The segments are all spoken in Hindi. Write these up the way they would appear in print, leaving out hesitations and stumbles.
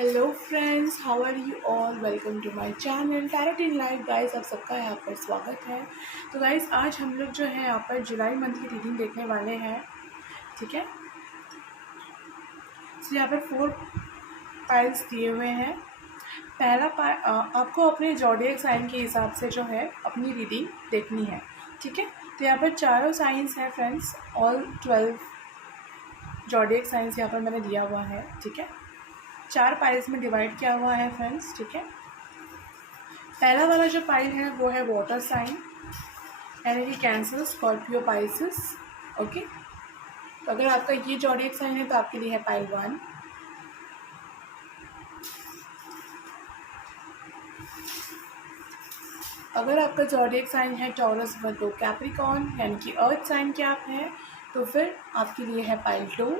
Hello friends, how are you all. Welcome to my channel tarot in life. Guys, आप सबका यहाँ पर स्वागत है। तो गाइस, आज हम लोग जो है यहाँ पर जुलाई मंथ की रीडिंग देखने वाले हैं। ठीक है, तो यहाँ पर 4 पाइल्स दिए हुए हैं। पहला आपको अपने ज़ोडिएक साइन के हिसाब से जो है अपनी रीडिंग देखनी है। ठीक है, तो यहाँ पर चारों साइंस हैं फ्रेंड्स। ऑल 12 ज़ोडिएक साइंस यहाँ पर मैंने दिया हुआ है। ठीक है, 4 पाइल्स में डिवाइड किया हुआ है फ्रेंड्स। ठीक है, पहला वाला जो पाइल है वो है वाटर साइन, यानी कि कैंसर, स्कॉर्पियो, पाइसेस। ओके, तो अगर आपका ये ज़ोडिएक साइन है तो आपके लिए है पाइल 1। अगर आपका ज़ोडिएक साइन है टॉरस, वर्गो, कैप्रिकॉर्न, यानी कि अर्थ साइन के आप हैं, तो फिर आपके लिए है पाइल 2।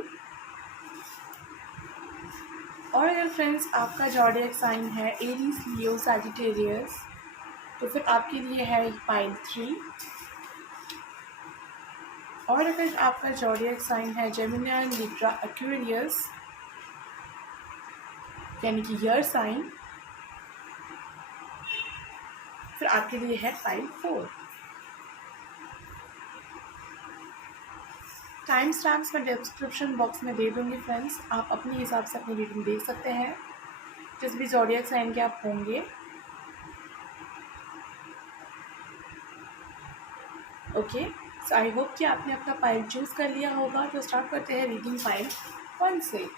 और अगर फ्रेंड्स आपका ज़ोडिएक साइन है एरीज, लियो, सैजिटेरियस, तो फिर आपके लिए है पाइल 3। और अगर आपका ज़ोडिएक साइन है जेमिनी, लिब्रा, एक्वेरियस, यानी कि ईयर साइन, फिर आपके लिए है पाइल 4। टाइम स्टैम्प्स मैं डिस्क्रिप्शन बॉक्स में दे दूँगी फ्रेंड्स, आप अपने हिसाब से अपनी रीडिंग देख सकते हैं जिस भी ज़ोडिएक साइन के आप होंगे। ओके, सो आई होप कि आपने अपना पाइल चूज़ कर लिया होगा। तो स्टार्ट करते हैं रीडिंग पाइल 1 से।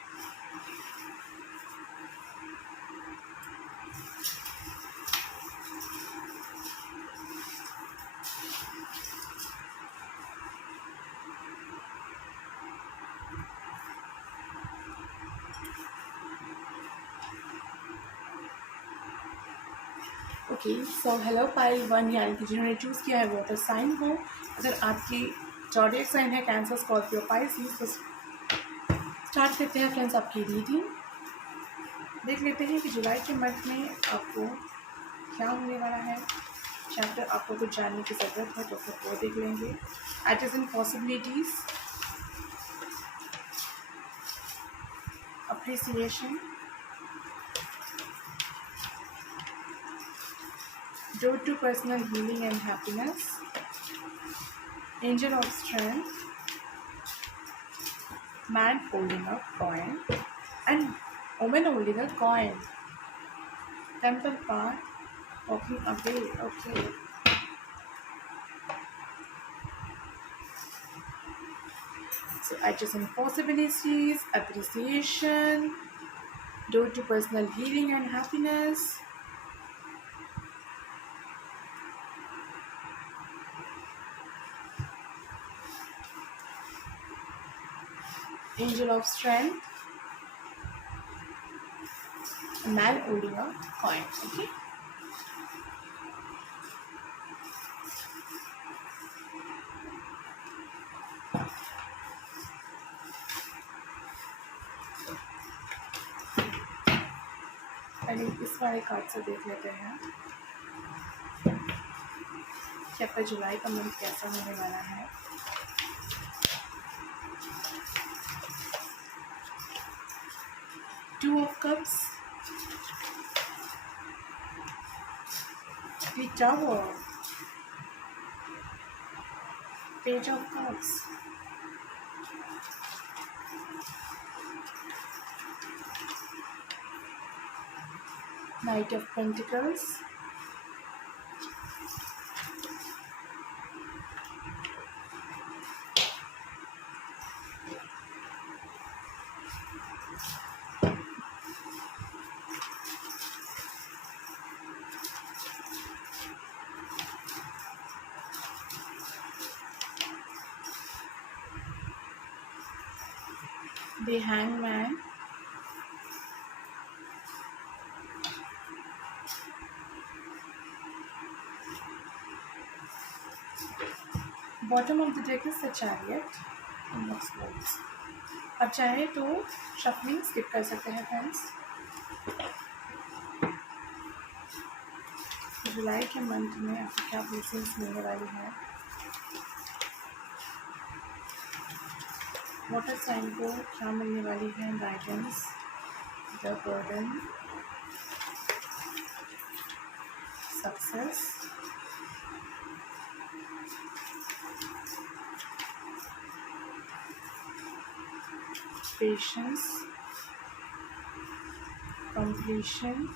ओके, सो हेलो पाइल 1, यानी कि जिन्होंने चूज़ किया है वाटर साइन हो। अगर आपकी ज़ोडिएक साइन है कैंसर, स्कॉर्पियो, पाइसेस, तो स्टार्ट करते हैं फ्रेंड्स आपकी रीडिंग। देख लेते हैं कि जुलाई के मंथ में आपको क्या होने वाला है। चैप्टर आपको कुछ जानने की ज़रूरत है तो फिर वो देख लेंगे। Eight in possibilities, appreciation, road to personal healing and happiness, angel of strength, man holding a coin and woman holding a coin, temple path, walking away. Okay, so adjacent possibilities, appreciation, road to personal healing and happiness, angel of strength, a man holding a coin. Okay, पहले इस वाले कार्ड से देख लेते हैं कि आपका जुलाई का मंथ कैसा होने वाला है। Two of Cups, the Tower, Page of Cups, Knight of Pentacles, the Hangman, bottom of the deck is the Chariot and of Swords. अब चाहे तो शफलिंग स्किप कर सकते हैं फ्रेंड्स। जुलाई के मंथ में आपको क्या ब्लेसिंग्स मिलने वाली है। वाटर साइन को क्या मिलने वाली है guidance. the burden, success, patience, completion,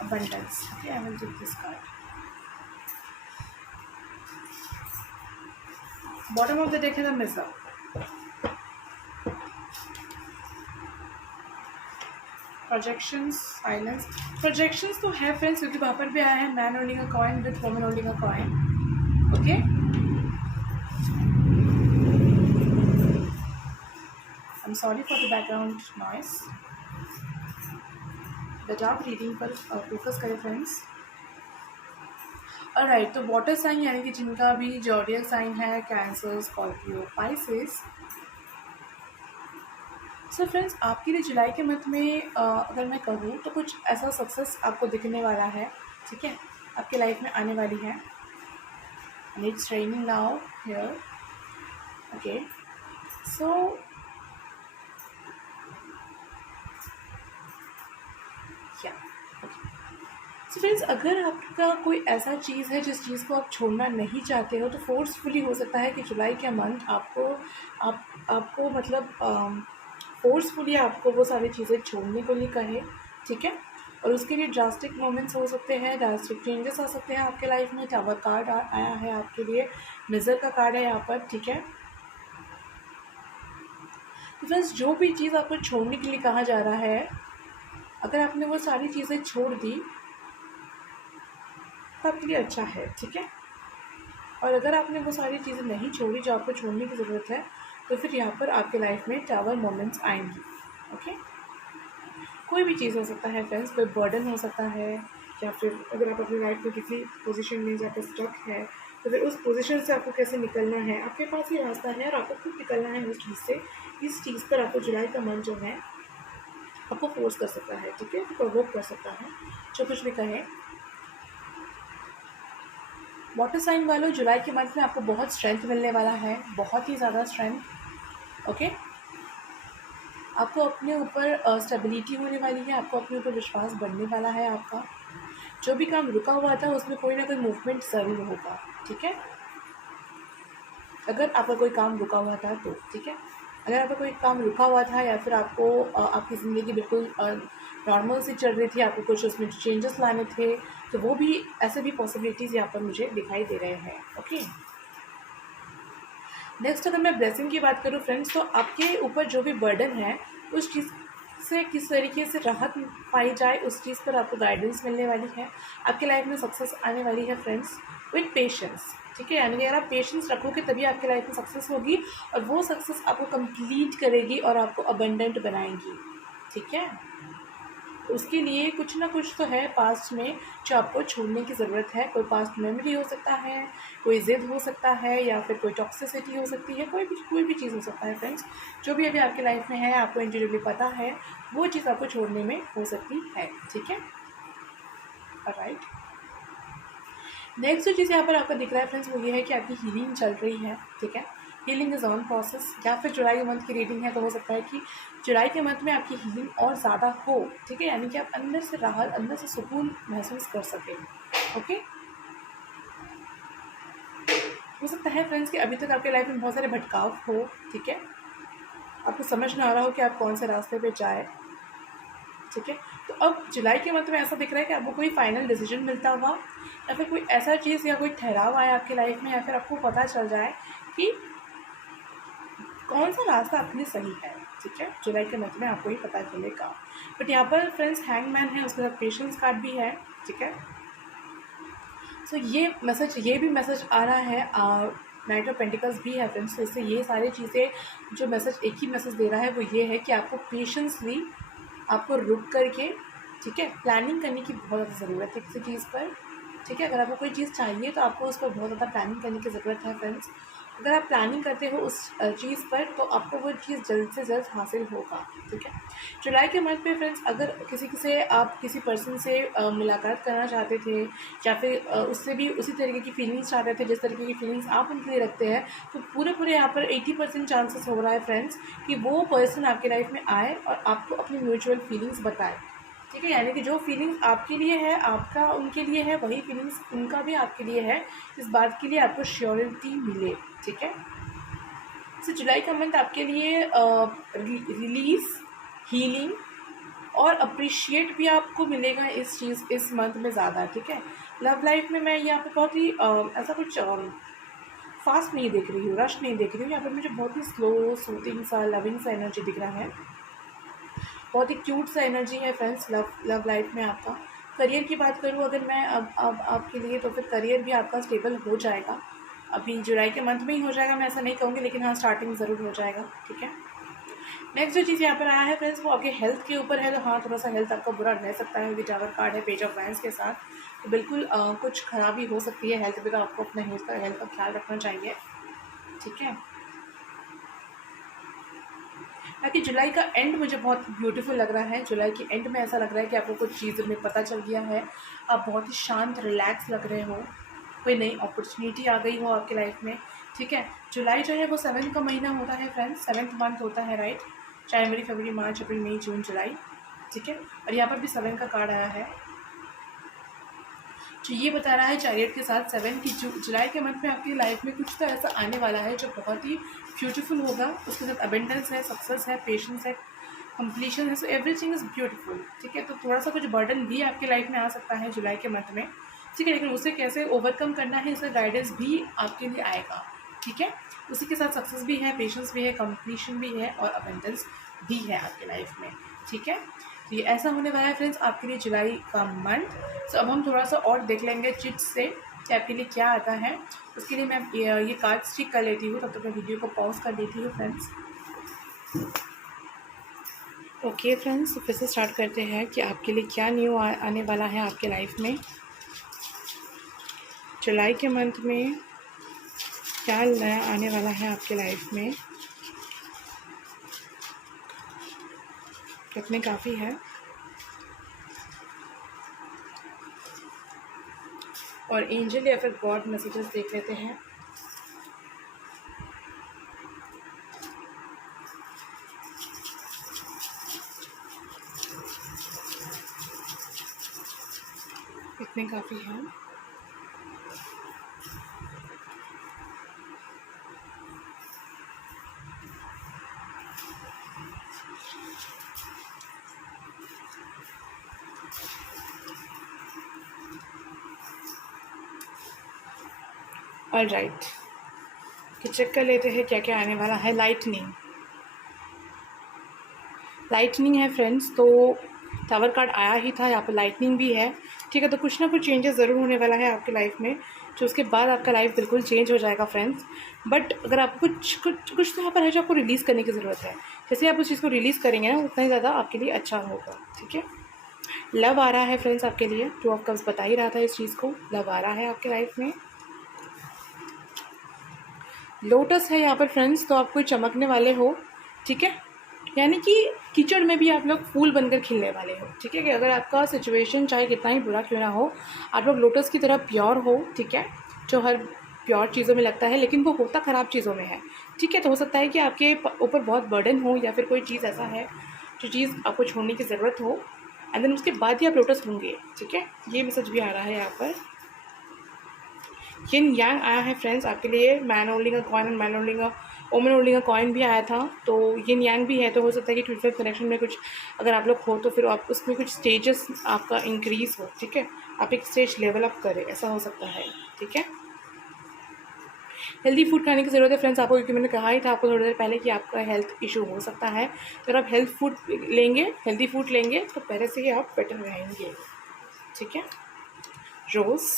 abundance. Okay, I will take this card. Bottom of the deck है the Miser. Projections, silence. Projections तो है फ्रेंड्स, क्योंकि वहाँ पर भी आया है man holding a coin with woman holding a coin. Okay, I am sorry for the background noise. But आप रीडिंग पर फोकस करें फ्रेंड्स. ऑलराइट, तो वाटर साइन यानी कि जिनका भी ज़ोडिएक साइन है cancer, Scorpio, Pisces. So friends, आपके लिए जुलाई के मंथ में अगर मैं कहूँ तो कुछ ऐसा सक्सेस आपको दिखने वाला है. ठीक है, आपके लाइफ में आने वाली है. And it's raining now here. Okay, so yeah so friends, अगर आपका कोई ऐसा चीज़ है जिस चीज़ को आप छोड़ना नहीं चाहते हो, तो फोर्सफुली हो सकता है कि जुलाई का मंथ आपको मतलब फोर्सफुली आपको वो सारी चीज़ें छोड़ने को लिए कहे. ठीक है, और उसके लिए ड्रास्टिक मोमेंट्स हो सकते हैं, ड्रास्टिक चेंजेस आ सकते हैं आपके लाइफ में. टावर कार्ड आया है आपके लिए, मिजर का कार्ड है यहाँ पर. ठीक है, फ्रेंड्स, जो भी चीज़ आपको छोड़ने के लिए कहा जा रहा है, अगर आपने वो सारी चीज़ें छोड़ दी तो आपके लिए अच्छा है. ठीक है, और अगर आपने वो सारी चीज़ें नहीं छोड़ी जो आपको छोड़ने की ज़रूरत है, तो फिर यहाँ पर आपके लाइफ में टावर मोमेंट्स आएंगी. ओके, कोई भी चीज़ हो सकता है फ्रेंड्स, कोई बर्डन हो सकता है, या फिर अगर आप अपनी लाइफ में किसी पोजीशन में जाकर स्टक है, तो फिर उस पोजीशन से आपको कैसे निकलना है. आपके पास ये रास्ता है और आपको खुद निकलना है उस चीज़ से. इस चीज़ पर आपको जुलाई का मंथ जो है आपको फोर्स कर सकता है. ठीक है, प्रोवोक कर सकता है, जो कुछ भी कहे. वाटर साइन वालों, जुलाई के मंथ में आपको बहुत स्ट्रेंथ मिलने वाला है, बहुत ही ज़्यादा स्ट्रेंथ. ओके, आपको अपने ऊपर स्टेबिलिटी होने वाली है, आपको अपने ऊपर विश्वास बढ़ने वाला है. आपका जो भी काम रुका हुआ था उसमें कोई ना कोई मूवमेंट ज़रूर होगा. ठीक है, अगर आपका कोई काम रुका हुआ था तो. ठीक है, अगर आपका कोई काम रुका हुआ था या फिर आपको आपकी ज़िंदगी बिल्कुल नॉर्मल सी चल रही थी, आपको कुछ उसमें चेंजेस लाने थे, तो वो भी ऐसे भी पॉसिबिलिटीज़ यहाँ पर मुझे दिखाई दे रहे हैं. ओके, नेक्स्ट अगर मैं ब्लेसिंग की बात करूँ फ्रेंड्स, तो आपके ऊपर जो भी बर्डन है उस चीज़ से किस तरीके से राहत पाई जाए, उस चीज़ पर आपको गाइडेंस मिलने वाली है. आपके लाइफ में सक्सेस आने वाली है फ्रेंड्स, विद पेशेंस. ठीक है, यानी कि अगर आप पेशेंस रखोगे तभी आपके लाइफ में सक्सेस होगी, और वो सक्सेस आपको कंप्लीट करेगी और आपको अबंडेंट बनाएंगी. ठीक है, तो उसके लिए कुछ ना कुछ तो है पास्ट में जो आपको छोड़ने की ज़रूरत है. कोई पास्ट मेमोरी हो सकता है, कोई ज़िद हो सकता है, या फिर कोई टॉक्सिसिटी हो सकती है, कोई भी चीज़ हो सकता है फ्रेंड्स. जो भी अभी आपके लाइफ में है, आपको इंडिविजुअली पता है, वो चीज़ आपको छोड़ने में हो सकती है. ठीक है, राइट. नेक्स्ट जो चीज़ यहाँ पर आपको दिख रहा है फ्रेंड्स, वो ये है कि आपकी हीलिंग चल रही है. ठीक है, हीलिंग इज़ ऑन प्रोसेस. या फिर जुलाई मंथ की रीडिंग है तो हो सकता है कि जुलाई के मंथ में आपकी हीलिंग और ज़्यादा हो. ठीक है, यानी कि आप अंदर से राहत, अंदर से सुकून महसूस कर सकें. ओके, हो सकता है फ्रेंड्स कि अभी तक आपके लाइफ में बहुत सारे भटकाव हो. ठीक है, आपको समझ ना आ रहा हो कि आप कौन से रास्ते पे जाए. ठीक है, तो अब जुलाई के मंथ में ऐसा दिख रहा है कि आपको कोई फाइनल डिसीजन मिलता हुआ, या फिर कोई ऐसा चीज़ या कोई ठहराव आए आपकी लाइफ में, या फिर आपको पता चल जाए कि कौन सा रास्ता आपके लिए सही है. ठीक है, जुलाई के मंथ में आपको ही पता चलेगा. बट यहाँ पर फ्रेंड्स हैंगमैन है, उसके साथ पेशेंस कार्ड भी है. ठीक है, सो ये भी मैसेज आ रहा है. नाइट ऑफ पेंटिकल्स भी है फ्रेंड्स. तो इससे ये सारी चीज़ें जो मैसेज एक ही मैसेज दे रहा है वो ये है कि आपको पेशेंसली, आपको रुक करके, ठीक है, प्लानिंग करने की बहुत ज़्यादा ज़रूरत है किसी चीज़ पर. ठीक है, अगर आपको कोई चीज़ चाहिए तो आपको उस पर बहुत ज़्यादा प्लानिंग करने की ज़रूरत है फ्रेंड्स. अगर आप प्लानिंग करते हो उस चीज़ पर तो आपको वो चीज़ जल्द से जल्द हासिल होगा, ठीक है। जुलाई के मंथ में फ्रेंड्स अगर किसी से आप किसी पर्सन से मुलाकात करना चाहते थे या फिर उससे भी उसी तरीके की फीलिंग्स चाहते थे जिस तरीके की फीलिंग्स आप उनके लिए रखते हैं, तो पूरे यहाँ पर 80% चांसेस हो रहा है फ्रेंड्स कि वो पर्सन आपकी लाइफ में आए और आपको अपनी म्यूचुअल फीलिंग्स बताए, ठीक है। यानी कि जो फीलिंग्स आपके लिए है, आपका उनके लिए है, वही फीलिंग्स उनका भी आपके लिए है। इस बात के लिए आपको श्योरिटी मिले, ठीक है। तो जुलाई का मंथ आपके लिए रिलीज, हीलिंग और अप्रिशिएट भी आपको मिलेगा इस चीज़ इस मंथ में ज़्यादा, ठीक है। लव लाइफ में मैं यहाँ पे बहुत ही ऐसा कुछ फास्ट नहीं देख रही हूँ, रश नहीं देख रही हूँ। यहाँ पे मुझे बहुत ही स्लो सूथिंग सा लविंग सा एनर्जी दिख रहा है, बहुत ही क्यूट सा एनर्जी है फ्रेंड्स लव लाइफ में आपका। करियर की बात करूँ अगर मैं अब आपके लिए, तो फिर करियर भी आपका स्टेबल हो जाएगा। अभी जुलाई के मंथ में ही हो जाएगा, मैं ऐसा नहीं कहूँगी, लेकिन हाँ स्टार्टिंग ज़रूर हो जाएगा, ठीक है। नेक्स्ट जो चीज़ यहाँ पर आया है फ्रेंड्स वो आपके हेल्थ के ऊपर है। तो हाँ थोड़ा सा हेल्थ आपका बुरा रह सकता है, क्योंकि टावर कार्ड है पेज ऑफ वैंस के साथ, तो बिल्कुल कुछ खराबी हो सकती है हेल्थ में। तो आपको अपने हेल्थ का ख्याल रखना चाहिए, ठीक है। बाकी जुलाई का एंड मुझे बहुत ब्यूटीफुल लग रहा है। जुलाई के एंड में ऐसा लग रहा है कि आपको कुछ चीज़ में पता चल गया है, आप बहुत ही शांत रिलैक्स लग रहे हो, कोई नई अपॉर्चुनिटी आ गई हो आपकी लाइफ में, ठीक है। जुलाई जो है वो 7 का महीना होता है फ्रेंड्स, 7th मंथ होता है, राइट। जनवरी, फरवरी, मार्च, अप्रैल, मई, जून, जुलाई, ठीक है। और यहाँ पर भी 7 का कार्ड आया है, जो ये बता रहा है चैरियट के साथ 7 की जुलाई के मंथ में आपकी लाइफ में कुछ तो ऐसा आने वाला है जो बहुत ही ब्यूटीफुल होगा। उसके साथ अबेंडेंस है, सक्सेस है, पेशेंस है, कंप्लीशन है, सो एवरीथिंग इज़ ब्यूटीफुल, ठीक है। तो थोड़ा सा कुछ बर्डन भी आपकी लाइफ में आ सकता है जुलाई के मंथ में, ठीक है, लेकिन उसे कैसे ओवरकम करना है इसका गाइडेंस भी आपके लिए आएगा, ठीक है। उसी के साथ सक्सेस भी है, पेशेंस भी है, कंप्लीशन भी है और अबेंडेंस भी है आपकी लाइफ में, ठीक है। तो ये ऐसा होने वाला है फ्रेंड्स आपके लिए जुलाई का मंथ। तो अब हम थोड़ा सा और देख लेंगे चिट्स से कि आपके लिए क्या आता है। उसके लिए मैं ये कार्ड स्टिक कर लेती हूँ, तब तक मैं वीडियो को पॉज कर देती हूँ फ्रेंड्स। ओके फ्रेंड्स, तो फिर से स्टार्ट करते हैं कि आपके लिए क्या न्यू आने वाला है आपके लाइफ में जुलाई के मंथ में, क्या नया आने वाला है आपके लाइफ में। कितने काफ़ी है और एंजल या फिर गॉड मैसेजेस देख लेते हैं। इतने काफ़ी हैं। ऑल राइट, कि चेक कर लेते हैं क्या क्या आने वाला है। लाइटनिंग है फ्रेंड्स, तो टावर कार्ड आया ही था, यहाँ पर लाइटनिंग भी है, ठीक है। तो कुछ ना कुछ चेंजेस ज़रूर होने वाला है आपकी लाइफ में, जो उसके बाद आपका लाइफ बिल्कुल चेंज हो जाएगा फ्रेंड्स। बट अगर आपको कुछ तो यहाँ पर है जो आपको रिलीज़ करने की ज़रूरत है। जैसे आप उस चीज़ को रिलीज़ करेंगे ना, उतना ही ज़्यादा आपके लिए अच्छा होगा, ठीक है। लव आ रहा है फ्रेंड्स आपके लिए, 2 ऑफ कप्स बता ही रहा था इस चीज़ को, लव आ रहा है आपके लाइफ में। लोटस है यहाँ पर फ्रेंड्स, तो आप कोई चमकने वाले हो, ठीक है। यानी कि कीचड़ में भी आप लोग फूल बनकर खिलने वाले हो, ठीक है। कि अगर आपका सिचुएशन चाहे कितना ही बुरा क्यों ना हो, आप लोग लोटस की तरह प्योर हो, ठीक है। जो हर प्योर चीज़ों में लगता है, लेकिन वो होता ख़राब चीज़ों में है, ठीक है। तो हो सकता है कि आपके ऊपर बहुत बर्डन हो या फिर कोई चीज़ ऐसा है जो चीज़ आपको छोड़ने की ज़रूरत हो, एंड देन उसके बाद ही आप लोटस होंगे, ठीक है। ये मैसेज भी आ रहा है यहाँ पर। यिन यांग आया है फ्रेंड्स आपके लिए, man holding a coin and man holding a women holding a coin भी आया था, तो यिन यांग भी है। तो हो सकता है कि 12th कनेक्शन में कुछ अगर आप लोग हो तो फिर आप उसमें कुछ स्टेजेस आपका इंक्रीज़ हो, ठीक है। आप एक स्टेज लेवल अप करें, ऐसा हो सकता है, ठीक है। हेल्दी फूड खाने की ज़रूरत है फ्रेंड्स आपको, क्योंकि मैंने कहा ही था आपको थोड़ी देर पहले कि आपका हेल्थ इशू हो सकता है। तो अगर आप हेल्दी फूड लेंगे तो पहले से ही आप बेटर रहेंगे, ठीक है। रोज़,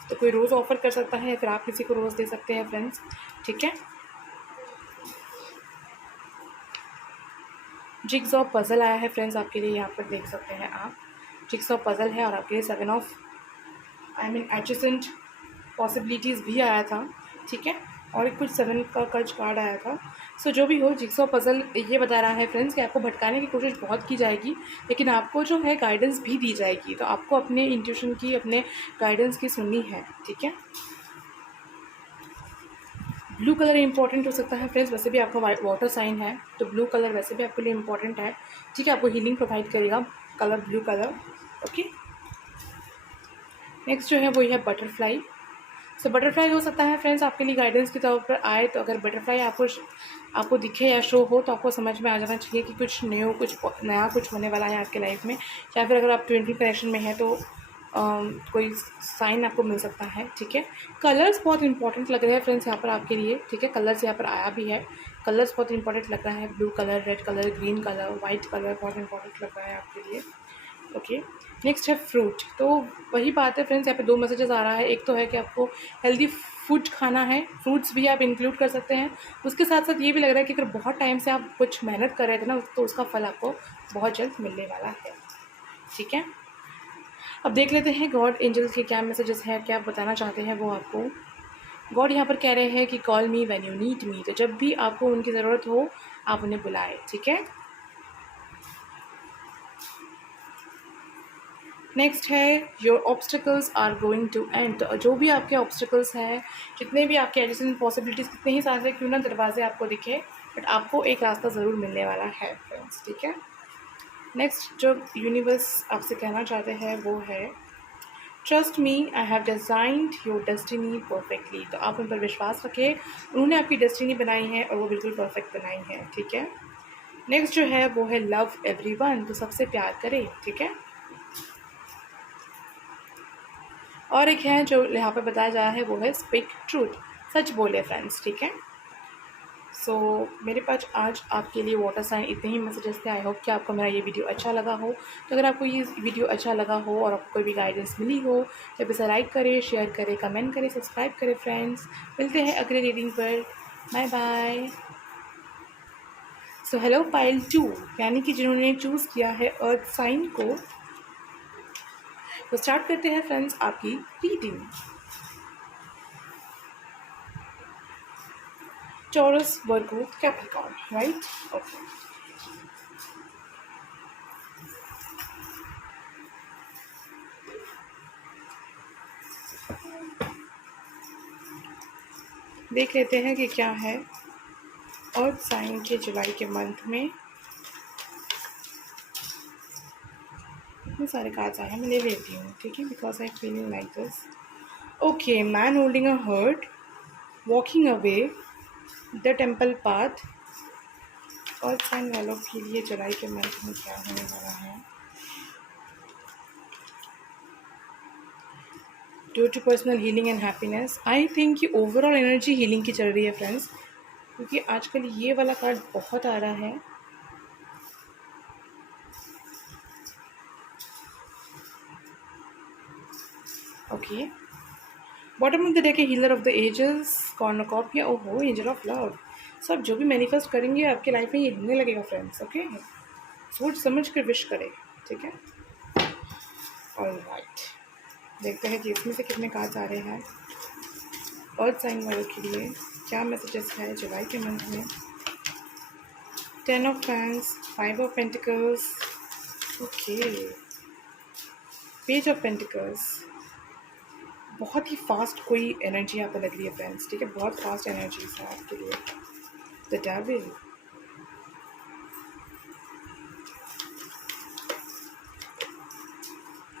तो कोई रोज़ ऑफ़र कर सकता है या फिर आप किसी को रोज़ दे सकते हैं फ्रेंड्स, ठीक है। जिग्सॉ पज़ल आया है फ्रेंड्स आपके लिए, यहाँ पर देख सकते हैं आप। जिग्सॉ पज़ल है और आपके लिए 7 ऑफ एडजेसेंट पॉसिबिलिटीज़ भी आया था, ठीक है। और एक कुछ 7 का कच कार्ड आया था। सो जो भी हो, जिक्सॉ पज़ल ये बता रहा है फ्रेंड्स कि आपको भटकाने की कोशिश बहुत की जाएगी, लेकिन आपको जो है गाइडेंस भी दी जाएगी। तो आपको अपने इंट्यूशन की, अपने गाइडेंस की सुननी है, ठीक है। ब्लू कलर इंपॉर्टेंट हो सकता है फ्रेंड्स, वैसे भी आपका वाटर साइन है तो ब्लू कलर वैसे भी आपके लिए इंपॉर्टेंट है, ठीक है। आपको हीलिंग प्रोवाइड करेगा colour blue colour, okay. Next जो है वो है बटरफ्लाई। सो बटरफ्लाई हो सकता है फ्रेंड्स आपके लिए गाइडेंस के तौर पर आए। तो अगर बटरफ्लाई आपको दिखे या शो हो तो आपको समझ में आ जाना चाहिए कि कुछ न्यू, कुछ नया कुछ होने वाला है आपके लाइफ में। या फिर अगर आप ट्विन कनेक्शन में हैं तो कोई साइन आपको मिल सकता है, ठीक है। कलर्स बहुत इंपॉर्टेंट लग रहे हैं फ्रेंड्स यहाँ पर आपके लिए, ठीक है। कलर्स यहाँ पर आया भी है, कलर्स बहुत इंपॉर्टेंट लग रहा है। Blue colour, red colour, green colour, white colour बहुत इंपॉर्टेंट लग रहा है आपके लिए, ओके। नेक्स्ट है फ्रूट। तो वही बात है फ्रेंड्स, यहाँ पे 2 मैसेजेस आ रहा है। एक तो है कि आपको हेल्दी फूड खाना है, फ्रूट्स भी आप इंक्लूड कर सकते हैं। उसके साथ साथ ये भी लग रहा है कि अगर बहुत टाइम से आप कुछ मेहनत कर रहे थे ना, तो उसका फल आपको बहुत जल्द मिलने वाला है, ठीक है। अब देख लेते हैं गॉड एंजल्स के क्या मैसेजेस हैं, क्या बताना चाहते हैं वो आपको। गॉड यहाँ पर कह रहे हैं कि call me when you need me. तो जब भी आपको उनकी ज़रूरत हो आप उन्हें बुलाएं, ठीक है। नेक्स्ट है your obstacles are going to end. तो जो भी आपके ऑब्स्टिकल्स हैं, जितने भी आपके एडिशनल पॉसिबिलिटीज़, कितने ही सारे क्यों ना दरवाजे आपको दिखे, बट आपको एक रास्ता ज़रूर मिलने वाला है फ्रेंड्स, ठीक है। नेक्स्ट जो यूनिवर्स आपसे कहना चाहते हैं वो है trust me I have designed your destiny perfectly. तो आप उन पर विश्वास रखें, उन्होंने आपकी डेस्टिनी बनाई है और वो बिल्कुल परफेक्ट बनाई है, ठीक है। नेक्स्ट जो है वो है लव एवरीवन। तो सबसे प्यार करें, ठीक है। और एक है जो यहाँ पर बताया जा रहा है वो है स्पीक ट्रूथ। सच बोले फ्रेंड्स, ठीक है। सो मेरे पास आज आपके लिए वाटर साइन इतने ही मैसेजेस थे। आई होप कि आपको मेरा ये वीडियो अच्छा लगा हो। तो अगर आपको ये वीडियो अच्छा लगा हो और आपको कोई भी गाइडेंस मिली हो तो इसे लाइक करें, शेयर करें, कमेंट करें, सब्सक्राइब करें फ्रेंड्स। मिलते हैं अगले रीडिंग पर। Bye bye. So hello pile 2, यानी कि जिन्होंने चूज़ किया है अर्थ साइन को, तो स्टार्ट करते हैं फ्रेंड्स आपकी रीडिंग। टॉरस, वर्गो, कैप्रिकॉर्न, राइट, ओके। देख लेते हैं कि क्या है अर्थ साइन के जुलाई के मंथ में। इतने सारे कार्ड्स आए हैं, मैं ले लेती हूँ, ठीक है, because I feeling like this. Okay, man holding a heart, walking away, the temple path. Earth sign वालों के लिए जुलाई के मंथ में क्या होने वाला है? Due to personal healing and happiness. I think कि ओवरऑल एनर्जी हीलिंग की चल रही है फ्रेंड्स, क्योंकि आजकल ये वाला कार्ड बहुत आ रहा है। Okay, bottom of the deck healer of the ages, cornucopia, oho, angel of love. सब जो भी मैनिफेस्ट करेंगे आपके लाइफ में ये होने लगेगा फ्रेंड्स, ओके। सोच समझ कर विश करें, ठीक है। ऑलराइट, देखते हैं कि इसमें से कितने कार्ड्स आ रहे हैं अर्थ साइन वालों के लिए। क्या मैसेजेस है जुलाई के मंथ में? 10 of fans, 5 of pentacles, okay, page of pentacles. बहुत ही फास्ट कोई एनर्जी यहाँ पर लग रही है फ्रेंड्स, ठीक है, बहुत फास्ट एनर्जीज है आपके लिए। The devil,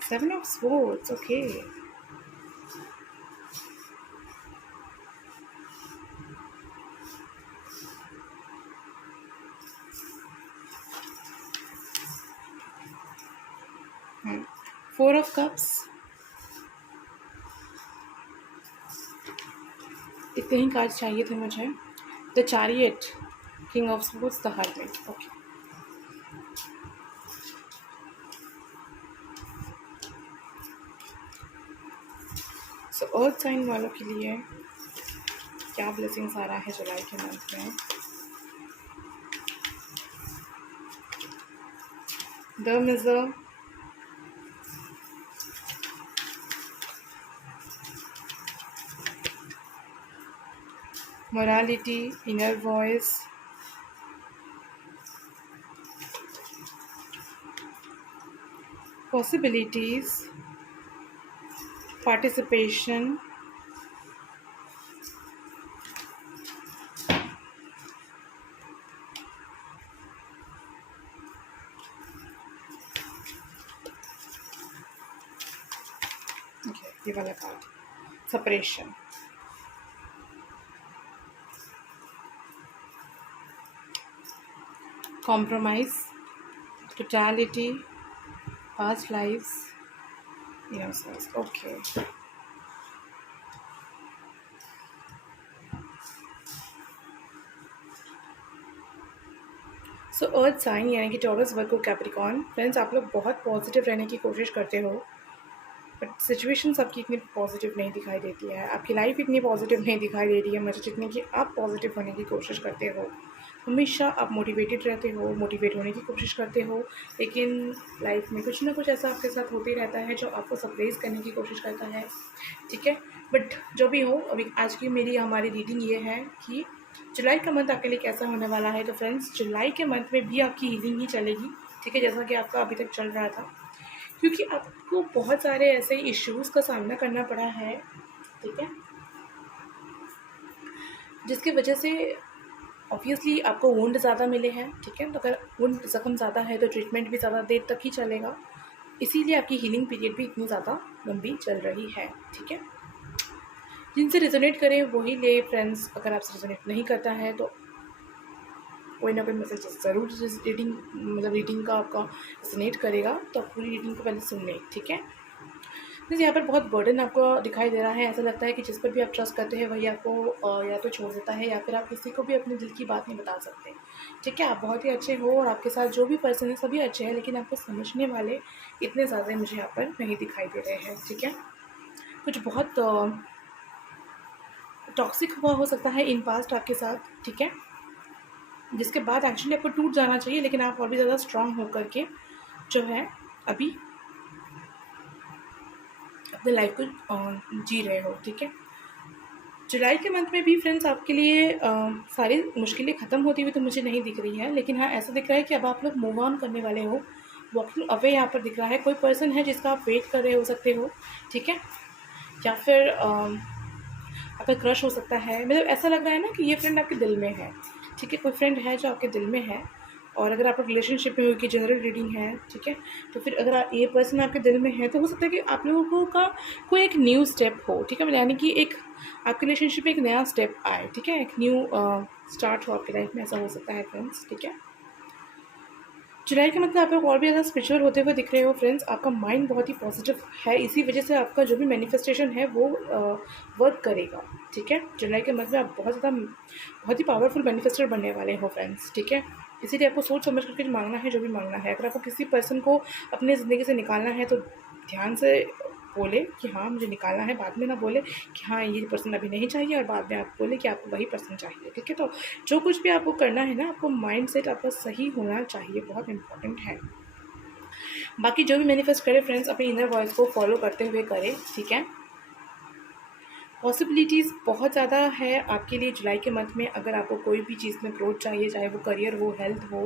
7 of swords, okay. Hmm. 4 of cups. इतने ही कार्ड चाहिए थे मुझे। The chariot, king of sports, the hermit, okay. So earth sign वालों के लिए क्या ब्लेसिंग्स आ रहा है जुलाई के मंथ में? The miser, morality, inner voice, possibilities, participation, okay, ये वाला card, separation, compromise, totality, past lives, innocence. Okay. सो अर्थ साइन यानी कि टॉरस, वर्गो, कैप्रिकॉर्न। फ्रेंड्स, आप लोग बहुत पॉजिटिव रहने की कोशिश करते हो, बट सिचुएशंस आपकी इतनी पॉजिटिव नहीं दिखाई देती है, आपकी लाइफ इतनी पॉजिटिव नहीं दिखाई दे रही है मुझे जितनी कि आप पॉजिटिव होने की कोशिश करते हो। हमेशा आप मोटिवेटेड रहते हो, मोटिवेट होने की कोशिश करते हो, लेकिन लाइफ में कुछ ना कुछ ऐसा आपके साथ होते रहता है जो आपको सरप्राइज करने की कोशिश करता है, ठीक है। बट जो भी हो, अभी आज की मेरी हमारी रीडिंग ये है कि जुलाई का मंथ आपके लिए कैसा होने वाला है। तो फ्रेंड्स, जुलाई के मंथ में भी आपकी हीलिंग ही चलेगी, ठीक है, जैसा कि आपका अभी तक चल रहा था, क्योंकि आपको बहुत सारे ऐसे इश्यूज़ का सामना करना पड़ा है, ठीक है, जिसकी वजह से ऑब्वियसली आपको वुंड ज़्यादा मिले हैं, ठीक है। तो अगर वुंड ज़ख्म ज़्यादा है तो ट्रीटमेंट भी ज़्यादा देर तक ही चलेगा, इसीलिए आपकी हीलिंग पीरियड भी इतनी ज़्यादा लंबी चल रही है, ठीक है। जिनसे रेजोनेट करें वही ले फ्रेंड्स, अगर आपसे रेजोनेट नहीं करता है तो कोई ना कोई मैसेज ज़रूर रीडिंग मतलब रीडिंग का आपका रेजोनेट करेगा, तो आप पूरी रीडिंग को पहले सुन लें, ठीक है। जैसे यहाँ पर बहुत बर्डन आपको दिखाई दे रहा है, ऐसा लगता है कि जिस पर भी आप ट्रस्ट करते हैं वही आपको या तो छोड़ देता है या फिर आप किसी को भी अपने दिल की बात नहीं बता सकते, ठीक है। आप बहुत ही अच्छे हो और आपके साथ जो भी पर्सन है सभी अच्छे हैं, लेकिन आपको समझने वाले इतने ज़्यादा मुझे यहाँ पर नहीं दिखाई दे रहे हैं, ठीक है। कुछ बहुत टॉक्सिक हुआ हो सकता है इन पास्ट आपके साथ, ठीक है, जिसके बाद एक्चुअली आपको टूट जाना चाहिए, लेकिन आप और भी ज़्यादा स्ट्रांग होकर के जो है अभी अपने लाइफ को जी रहे हो, ठीक है। जुलाई के मंथ में भी फ्रेंड्स आपके लिए सारी मुश्किलें ख़त्म होती हुई तो मुझे नहीं दिख रही है, लेकिन हाँ ऐसा दिख रहा है कि अब आप लोग मूव ऑन करने वाले हो, वॉकिंग अवे यहाँ पर दिख रहा है। कोई पर्सन है जिसका आप वेट कर रहे हो सकते हो, ठीक है, या फिर आपका क्रश हो सकता है, मतलब ऐसा लग रहा है ना कि ये फ्रेंड आपके दिल में है, ठीक है। कोई फ्रेंड है जो आपके दिल में है, और अगर आप रिलेशनशिप में हो कि जनरल रीडिंग है, ठीक है, तो फिर अगर ये पर्सन आपके दिल में है तो हो सकता है कि आप लोगों का कोई एक न्यू स्टेप हो, ठीक है, यानी कि एक आपके रिलेशनशिप में एक नया स्टेप आए, ठीक है, एक न्यू स्टार्ट हो आपकी लाइफ में, ऐसा हो सकता है फ्रेंड्स, ठीक है। जुलाई के मतलब आप लोग और भी ज़्यादा स्पिरिचुअल होते हुए दिख रहे हो फ्रेंड्स, आपका माइंड बहुत ही पॉजिटिव है, इसी वजह से आपका जो भी मैनिफेस्टेशन है वो वर्क करेगा, ठीक है। जुलाई के मतलब आप बहुत ही पावरफुल मैनिफेस्टर बनने वाले हो फ्रेंड्स, ठीक है। इसीलिए आपको सोच समझ करके मांगना है जो भी मांगना है। अगर आपको किसी पर्सन को अपने ज़िंदगी से निकालना है तो ध्यान से बोले कि हाँ मुझे निकालना है, बाद में ना बोले कि हाँ ये पर्सन अभी नहीं चाहिए और बाद में आप बोले कि आपको वही पर्सन चाहिए, ठीक है। तो जो कुछ भी आपको करना है ना, आपको माइंड सेट आपका सही होना चाहिए, बहुत इंपॉर्टेंट है। बाकी जो भी मैनिफेस्ट करे फ्रेंड्स अपने इनर वॉइस को फॉलो करते हुए करें, ठीक है। पॉसिबिलिटीज़ बहुत ज़्यादा है आपके लिए जुलाई के मंथ में। अगर आपको कोई भी चीज़ में ग्रोथ चाहिए, चाहे वो करियर हो, हेल्थ हो,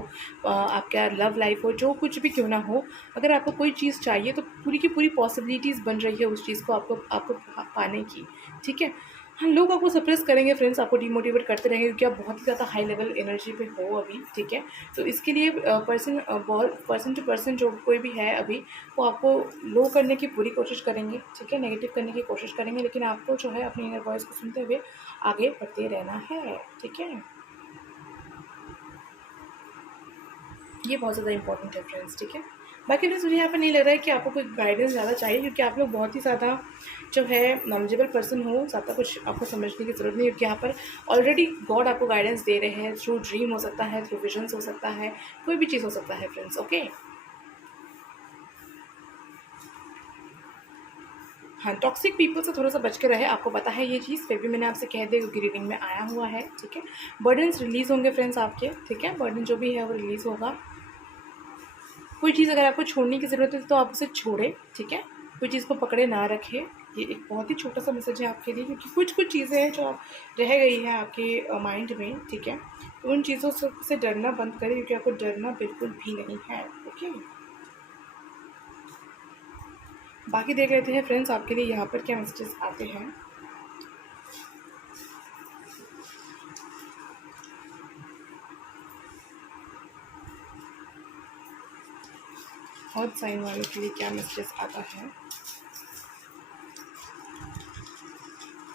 आपका लव लाइफ हो, जो कुछ भी क्यों ना हो, अगर आपको कोई चीज़ चाहिए तो पूरी की पूरी पॉसिबिलिटीज़ बन रही है उस चीज़ को आपको पाने की, ठीक है। हाँ, लोग आपको सप्रेस करेंगे फ्रेंड्स, आपको डिमोटिवेट करते रहेंगे क्योंकि आप बहुत ही ज़्यादा हाई लेवल एनर्जी पे हो अभी, ठीक है। तो इसके लिए पर्सन टू पर्सन जो कोई भी है अभी, वो आपको लो करने की पूरी कोशिश करेंगे, ठीक है, नेगेटिव करने की कोशिश करेंगे, लेकिन आपको जो है अपनी इनर वॉइस को सुनते हुए आगे बढ़ते रहना है, ठीक है। ये बहुत ज़्यादा इंपॉर्टेंट है फ्रेंड्स, ठीक है। बाकी फ्रेंड्स मुझे यहाँ पर नहीं लग रहा है कि आपको कोई गाइडेंस ज़्यादा चाहिए, क्योंकि आप लोग बहुत ही ज़्यादा जो है नॉलेजेबल पर्सन हो, ज़्यादा कुछ आपको समझने की ज़रूरत नहीं, क्योंकि यहाँ पर ऑलरेडी गॉड आपको गाइडेंस दे रहे हैं, थ्रू ड्रीम हो सकता है, थ्रू विजन्स हो सकता है, कोई भी चीज़ हो सकता है फ्रेंड्स, ओके। हाँ, टॉक्सिक पीपल से थोड़ा सा बच के रहे, आपको पता है ये चीज़, फिर भी मैंने आपसे कह दिया क्योंकि रीडिंग में आया हुआ है, ठीक है। बर्डन्स रिलीज़ होंगे फ्रेंड्स आपके, ठीक है, बर्डन जो भी है वो रिलीज़ होगा। कोई चीज़ अगर आपको छोड़ने की ज़रूरत है तो आप उसे छोड़े, ठीक है। कोई चीज़ को पकड़े ना रखे। ये एक बहुत ही छोटा सा मैसेज है आपके लिए, क्योंकि कुछ कुछ चीज़ें हैं जो आप रह गई हैं आपके माइंड में, ठीक है। तो उन चीज़ों से डरना बंद करें, क्योंकि आपको डरना बिल्कुल भी नहीं है, ओके। बाकी देख लेते हैं फ्रेंड्स आपके लिए यहाँ पर क्या मैसेजेस आते हैं। हॉट साइन वालों के लिए क्या मैसेजेस आता है,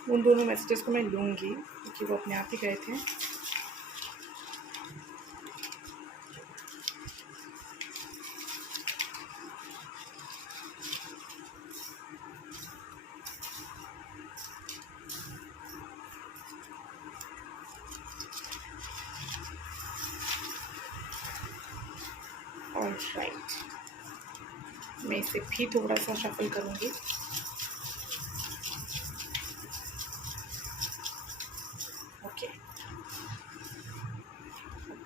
उन दोनों मैसेजेस को मैं लूँगी क्योंकि वो अपने आप ही गए थे। ऑलराइट, मैं इसे भी थोड़ा सा शफल करूँगी। ओके,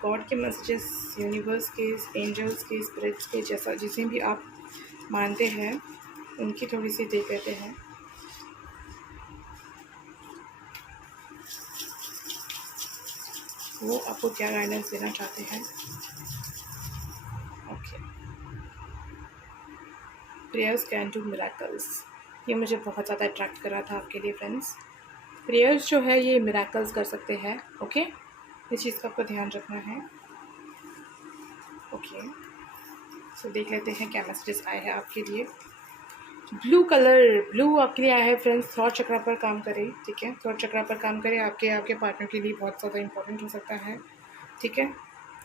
गॉड के मैसेजेस, यूनिवर्स के, एंजल्स के, स्पिरिट्स के, जैसा जिसे भी आप मानते हैं उनकी थोड़ी सी देख लेते हैं। वो आपको क्या गाइडेंस देना चाहते हैं। Okay, prayers can do miracles, ये मुझे बहुत ज़्यादा अट्रैक्ट कर रहा था आपके लिए फ्रेंड्स। प्रेयर्स जो है ये मिरेकल्स कर सकते हैं, ओके। इस चीज़ का आपको ध्यान रखना है, ओके। सो देख लेते हैं क्या मैसेजेस आए हैं आपके लिए। ब्लू कलर, ब्लू आपके लिए आया है फ्रेंड्स। थॉट चक्रा पर काम करें, ठीक है। थॉट चक्रा पर काम करें, आपके पार्टनर के लिए बहुत ज़्यादा इंपॉर्टेंट हो सकता है, ठीक है।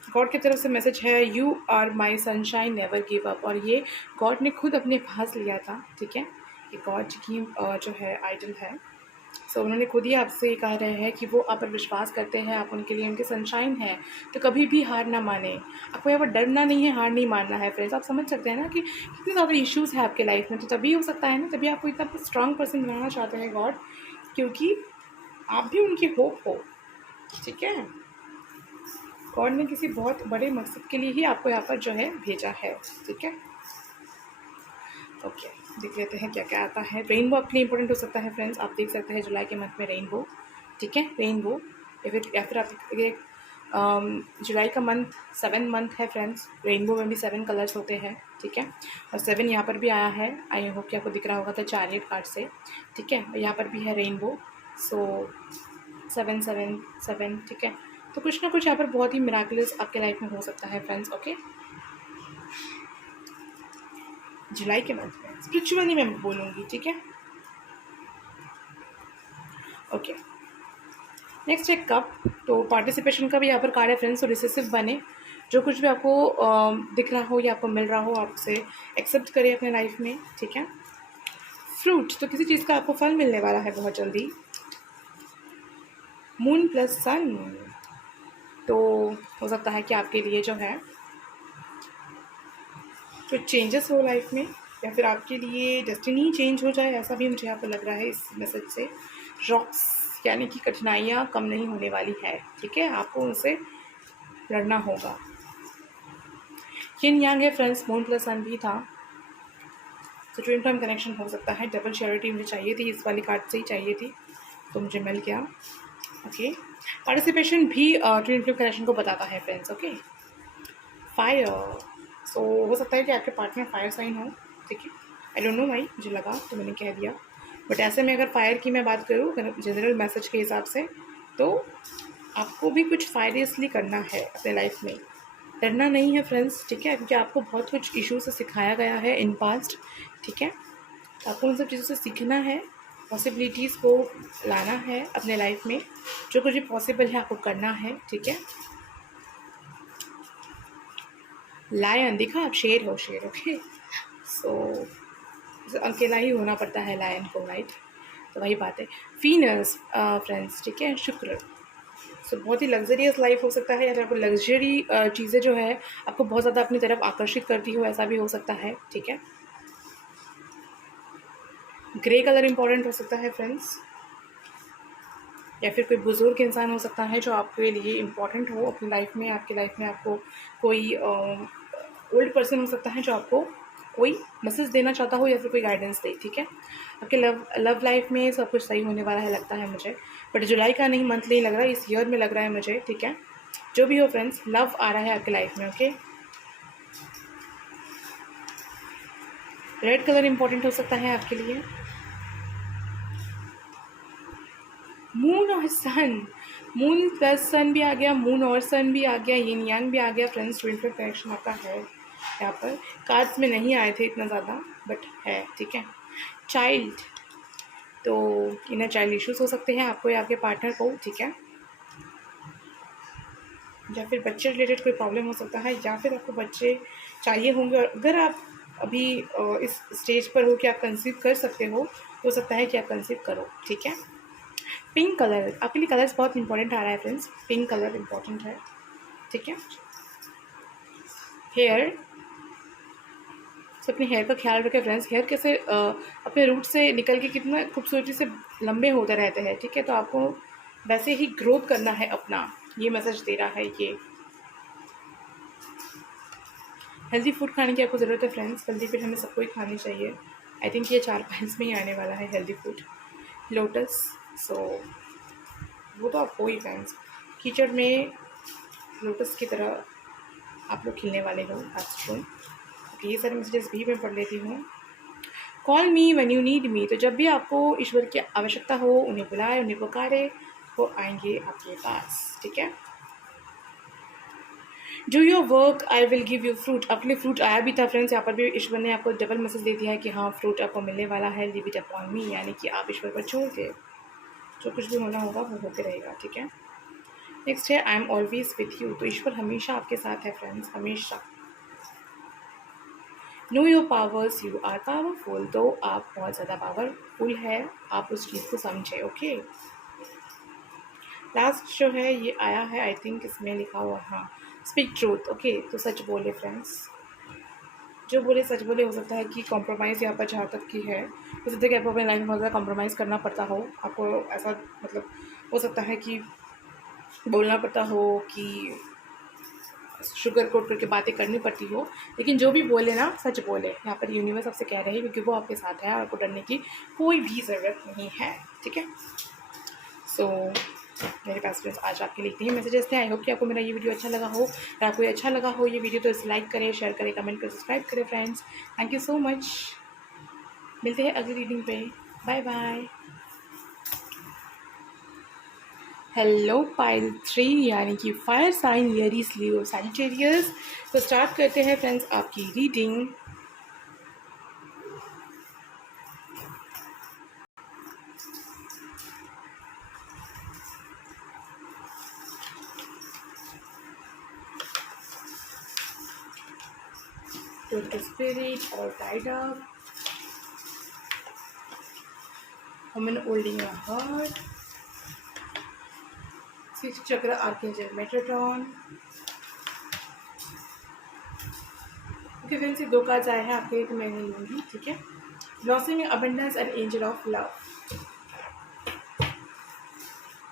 गॉड की तरफ से मैसेज है, you are my sunshine never give up. और ये गॉड ने खुद अपने पास लिया था, ठीक है। ये गॉड की जो है आइडल है। सो उन्होंने खुद ही आपसे कह रहे हैं कि वो आप पर विश्वास करते हैं, आप उनके लिए उनके सनशाइन है। तो कभी भी हार ना माने, आपको यहाँ पर डरना नहीं है, हार नहीं मानना है फ्रेंड्स। आप समझ सकते हैं ना कि कितने ज़्यादा इश्यूज़ है आपके लाइफ में, तो तभी हो सकता है ना, तभी आपको इतना स्ट्रॉन्ग पर्सन बनाना चाहते हैं गॉड, क्योंकि आप भी उनकी होप हो, ठीक है। गॉड ने किसी बहुत बड़े मकसद के लिए ही आपको यहाँ पर जो है भेजा है, ठीक है। ओके, देख लेते हैं क्या क्या आता है। रेनबो आपके लिए इंपॉर्टेंट हो सकता है फ्रेंड्स। आप देख सकते हैं जुलाई के मंथ में रेनबो, ठीक है। रेनबो या फिर आप जुलाई का मंथ 7 मंथ है फ्रेंड्स। रेनबो में भी 7 कलर्स होते हैं, ठीक है। और 7 यहाँ पर भी आया है, आई होप कि आपको दिख रहा होगा था चैरियट कार्ड से, ठीक है। और यहाँ पर भी है रेनबो, सो 7 7 7, ठीक है। तो कुछ ना कुछ यहाँ पर बहुत ही मिराकुलस आपके लाइफ में हो सकता है फ्रेंड्स, ओके। जुलाई के मंथ में स्पिरिचुअली मैं बोलूँगी, ठीक है। ओके, नेक्स्ट है कप। तो पार्टिसिपेशन का भी यहाँ पर कार्ड है फ्रेंड्स। तो रिसेसिव बने, जो कुछ भी आपको दिख रहा हो या आपको मिल रहा हो, आप उसे एक्सेप्ट करें अपने लाइफ में, ठीक है। फ्रूट, तो किसी चीज़ का आपको फल मिलने वाला है बहुत जल्दी। मून प्लस सन, तो हो सकता है कि आपके लिए जो है जो चेंजेस हो लाइफ में, या फिर आपके लिए डेस्टिनी चेंज हो जाए, ऐसा भी मुझे यहाँ पर लग रहा है इस मैसेज से। रॉक्स, यानी कि कठिनाइयाँ कम नहीं होने वाली है, ठीक है। आपको उनसे लड़ना होगा। यिन यांग है फ्रेंड्स, मून प्लस सन भी था, तो ट्विन फ्लेम कनेक्शन हो सकता है। डबल श्योरिटी मुझे चाहिए थी, इस वाली कार्ड से ही चाहिए थी, तो मुझे मिल गया, ओके। पार्टिसिपेशन भी ट्विन फ्लेम कनेक्शन को बताता है फ्रेंड्स, ओके। फायर, सो हो सकता है कि आपके पार्टनर फायर साइन हो, ठीक है। आई डोंट नो भाई, मुझे लगा तो मैंने कह दिया। बट ऐसे में अगर फायर की मैं बात करूँ जनरल मैसेज के हिसाब से, तो आपको भी कुछ फायरियसली करना है अपने लाइफ में, डरना नहीं है फ्रेंड्स, ठीक है। क्योंकि आपको बहुत कुछ इशू से सिखाया गया है इन पास्ट, ठीक है। तो आपको उन सब चीज़ों से सीखना है, पॉसिबिलिटीज़ को लाना है अपने लाइफ में, जो कुछ भी पॉसिबल है आपको करना है, ठीक है। लायन, देखा आप शेर हो, शेर, ओके। सो अकेला ही होना पड़ता है लायन को, राइट। तो वही बात है। फीनस फ्रेंड्स, ठीक है, शुक्र। सो बहुत ही लग्जरियस लाइफ हो सकता है, या फिर आपको लग्जरी चीज़ें जो है आपको बहुत ज़्यादा अपनी तरफ आकर्षित करती हो, ऐसा भी हो सकता है, ठीक है। ग्रे कलर इंपॉर्टेंट हो सकता है फ्रेंड्स, या फिर कोई बुजुर्ग इंसान हो सकता है जो आपके लिए इम्पॉर्टेंट हो अपनी लाइफ में। आपकी लाइफ में आपको कोई ओल्ड पर्सन हो सकता है जो आपको कोई मैसेज देना चाहता हो या फिर कोई गाइडेंस दे, ठीक है। आपके लव लाइफ में सब कुछ सही होने वाला है लगता है मुझे, बट जुलाई का नहीं, मंथली लग रहा है, इस ईयर में लग रहा है मुझे, ठीक है। जो भी हो फ्रेंड्स, लव आ रहा है आपके लाइफ में, ओके। रेड कलर इंपॉर्टेंट हो सकता है आपके लिए। मून और सन, मून प्लस सन भी आ गया, मून और सन भी आ गया, यिन यांग भी आ गया फ्रेंड्स। ट्विन फ्लेम कनेक्शन आपका है यहाँ पर। कार्ड्स में नहीं आए थे इतना ज़्यादा, बट है, ठीक है। चाइल्ड, तो इनर चाइल्ड इश्यूज हो सकते हैं आपको या आपके पार्टनर को, ठीक है। या फिर बच्चे रिलेटेड कोई प्रॉब्लम हो सकता है, या फिर आपको बच्चे चाहिए होंगे। और अगर आप अभी इस स्टेज पर हो कि आप कंसीव कर सकते हो सकता है कि आप कंसीव करो, ठीक है। पिंक कलर आपके लिए, कलर्स बहुत इंपॉर्टेंट आ रहा है फ्रेंड्स, पिंक कलर इंपॉर्टेंट है, ठीक है। हेयर, तो अपने हेयर का ख्याल रखें फ्रेंड्स। हेयर कैसे अपने रूट से निकल के कितना खूबसूरती से लंबे होते रहते हैं, ठीक है। तो आपको वैसे ही ग्रोथ करना है अपना, ये मैसेज दे रहा है ये। हेल्दी फूड खाने की आपको ज़रूरत है फ्रेंड्स, हेल्दी फूड हमें सबको ही खानी चाहिए। आई थिंक ये 4 पॉइंट्स में ही आने वाला है हेल्दी फूड। लोटस, सो वो तो आप हो ही फ्रेंड्स, कीचड़ में लोटस की तरह आप लोग खिलने वाले हो आज सुन। ओके, ये सारे मैसेजेस भी मैं पढ़ लेती हूँ। Call me when you need me, तो जब भी आपको ईश्वर की आवश्यकता हो, उन्हें बुलाए, उन्हें पुकारे, वो आएंगे आपके पास, ठीक है। Do your work, I will give you fruit, आपके लिए फ्रूट आया भी था फ्रेंड्स। यहाँ पर भी ईश्वर ने आपको डबल मैसेज दे दिया है कि हाँ फ्रूट आपको मिलने वाला है। लीव इट अपॉन मी, यानी कि आप ईश्वर पर छोड़ के जो कुछ भी होना होगा वो होते रहेगा, ठीक है। नेक्स्ट है I am always with you, तो ईश्वर हमेशा आपके साथ है फ्रेंड्स, हमेशा। Know your powers, you are powerful, तो आप बहुत ज़्यादा पावरफुल है, आप उस चीज़ को समझे, ओके। लास्ट जो है ये आया है, आई थिंक इसमें लिखा हुआ, हाँ, स्पीक ट्रूथ, ओके। तो सच बोले फ्रेंड्स, जो बोले सच बोले। हो सकता है कि कॉम्प्रोमाइज़ यहाँ पर जहाँ तक की है, हो सकता है कि आपको अपने लाइफ में बहुत ज़्यादा कॉम्प्रोमाइज़ करना पड़ता हो, आपको ऐसा मतलब हो सकता है कि बोलना पड़ता हो, कि शुगर कोट करके बातें करनी पड़ती हो, लेकिन जो भी बोले ना सच बोले। यहाँ पर यूनिवर्स आपसे कह रहे हैं क्योंकि वो आपके साथ है, आपको डरने की कोई भी ज़रूरत नहीं है, ठीक है। सो मेरे पास फ्रेंड्स आज आपके लिए इतने ही मैसेजेस थे। आई होप कि आपको मेरा ये वीडियो अच्छा लगा हो। अगर आपको अच्छा लगा हो ये वीडियो तो इसे लाइक करें, शेयर करें, कमेंट करें, सब्सक्राइब करें friends. Thank you so much. मिलते हैं अगली रीडिंग पे। Bye bye. हेलो पाइल 3, यानी कि fire sign Aries Leo Sagittarius. तो स्टार्ट करते हैं फ्रेंड्स आपकी reading. To the spirit or guide up, woman holding a heart, six chakra archangel Metatron। Okay friends, ये 2 कार्ड्स आए हैं आपके लिए तो मैं नहीं लूँगी, ठीक है। Blossoming abundance and angel of love.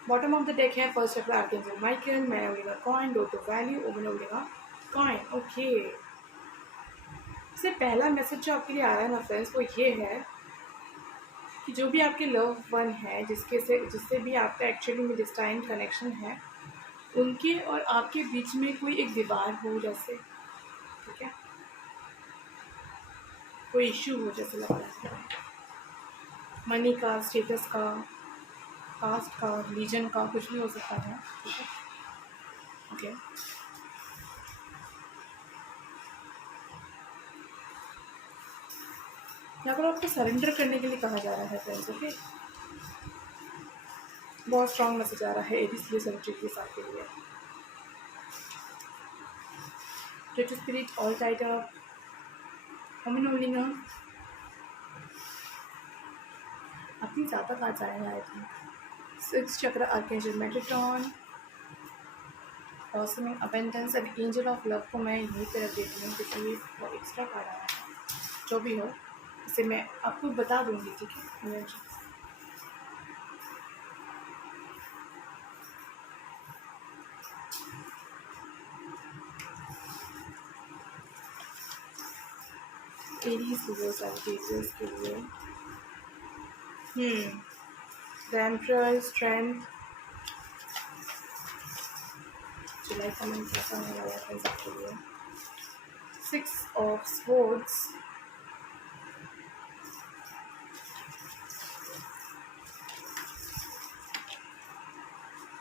Bottom of the deck है फर्स्ट चक्र आर्कएंजल माइकल, मैं holding a coin, do to value, oven holding a coin, okay. सबसे पहला मैसेज जो आपके लिए आ रहा है ना फ्रेंड्स, वो ये है कि जो भी आपके लव वन है, जिससे भी आपका एक्चुअली में डिस्टाइन कनेक्शन है, उनके और आपके बीच में कोई एक दीवार हो जैसे, ठीक है, कोई इश्यू हो जैसे लग रहा है। मनी का, स्टेटस का, कास्ट का, रिलीजन का, कुछ भी हो सकता है, ठीक है, ओके। यहाँ पर आपको सरेंडर करने के लिए कहा जा रहा है फ्रेंड्स, ओके। बहुत स्ट्रॉन्ग मैसेज आ रहा है इसलिए सरेंडर के साथ के लिए। To spirit all tight up, woman holding a, अपनी ज़्यादा कार्ड्स आए हैं I think. 6 chakra archangel Metatron, blossoming abundance and angel of love को मैं यहीं पे रख देती हूँ क्योंकि वो एक्स्ट्रा कार्ड आया है। जो भी हो इसे मैं आपको बता दूँगी, ठीक है। एरीज के लिए, सैजिटेरियस के लिए द एम्परर, स्ट्रेंथ। जुलाई का मंथ कैसा होने वाला है फ्रेंड्स आपके लिए? 6 of swords,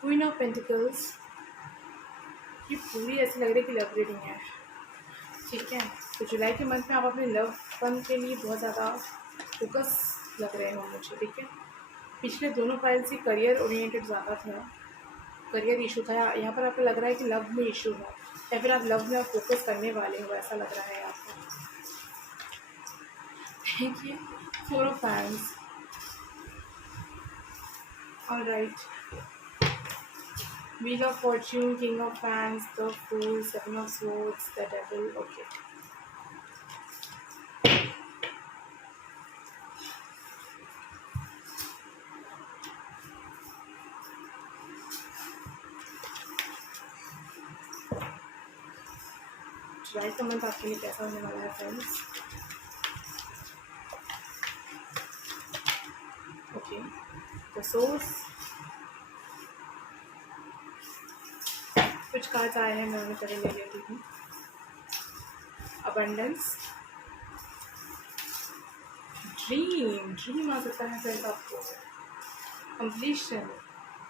queen of pentacles. ये पूरी ऐसी लग रही है कि लव रीडिंग है, ठीक है। तो जुलाई के मंथ में आप अपने लव वन के लिए बहुत ज़्यादा फोकस लग रहे हो मुझे, ठीक है। पिछले दोनों फाइल से करियर ओरिएंटेड ज़्यादा था, करियर इशू था। यहाँ पर आपको लग रहा है कि लव में इशू है, या फिर आप लव में आप फोकस करने वाले हो, ऐसा लग रहा है आपको, ठीक है। 4 of fans, alright. Wheel of Fortune, King of Fans, the Fool, 7 of Swords, the Devil. Okay. जुलाई का मंथ आपके लिए कैसा होने वाला है फ्रेंड्स? ओके, तो सोर्स कुछ कार्ड्स आए हैं, मैं उन्हें पहले ले लेती हूँ। अबंडेंस, ड्रीम आ सकता है फ्रेंड्स आपको। कंप्लीशन,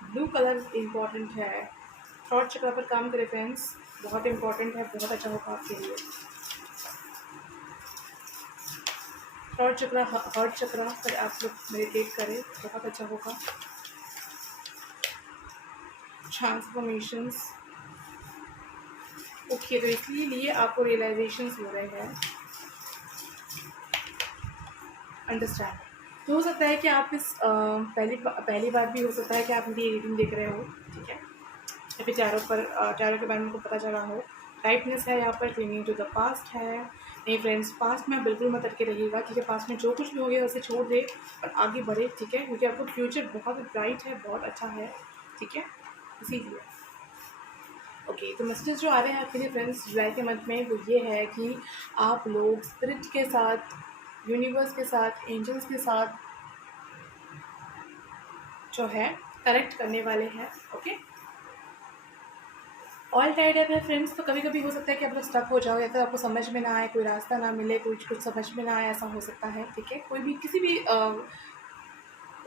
ब्लू कलर इम्पॉर्टेंट है। थॉट चक्र पर काम करें फ्रेंड्स, बहुत इम्पॉर्टेंट है, बहुत अच्छा होगा आपके लिए। थॉट चक्र, हार्ट चक्र पर आप लोग मेडिटेट करें, बहुत अच्छा होगा। ट्रांसफॉर्मेशंस, ओके, तो इसलिए आपको रियलाइजेशंस हो रहे हैं, अंडरस्टैंड। तो हो सकता है कि आप इस पहली बार भी हो सकता है कि आप मेरी रीडिंग देख रहे हो, ठीक है, या फिर चारों के बारे में आपको पता चला हो। टाइपनेस है यहाँ पर, क्लिंगिंग टू द पास्ट है। नहीं फ्रेंड्स, पास्ट में आप बिल्कुल मत अटके रहिएगा, ठीक है। पास्ट में जो कुछ भी हो गया उसे छोड़ दे और आगे बढ़े, ठीक है, क्योंकि आपको फ्यूचर बहुत ब्राइट है, बहुत अच्छा है, ठीक है, इसीलिए। ओके, तो मैसेजेस जो आ रहे हैं आपके लिए फ्रेंड्स जुलाई के मंथ में, वो ये है कि आप लोग स्पिरिट के साथ, यूनिवर्स के साथ, एंजल्स के साथ जो है कनेक्ट करने वाले हैं। ओके, ऑल टाइड अप है फ्रेंड्स, तो कभी कभी हो सकता है कि आप लोग स्टक हो जाओ, या फिर आपको समझ में ना आए, कोई रास्ता ना मिले, कुछ समझ में ना आए, ऐसा हो सकता है, ठीक है। कोई भी किसी भी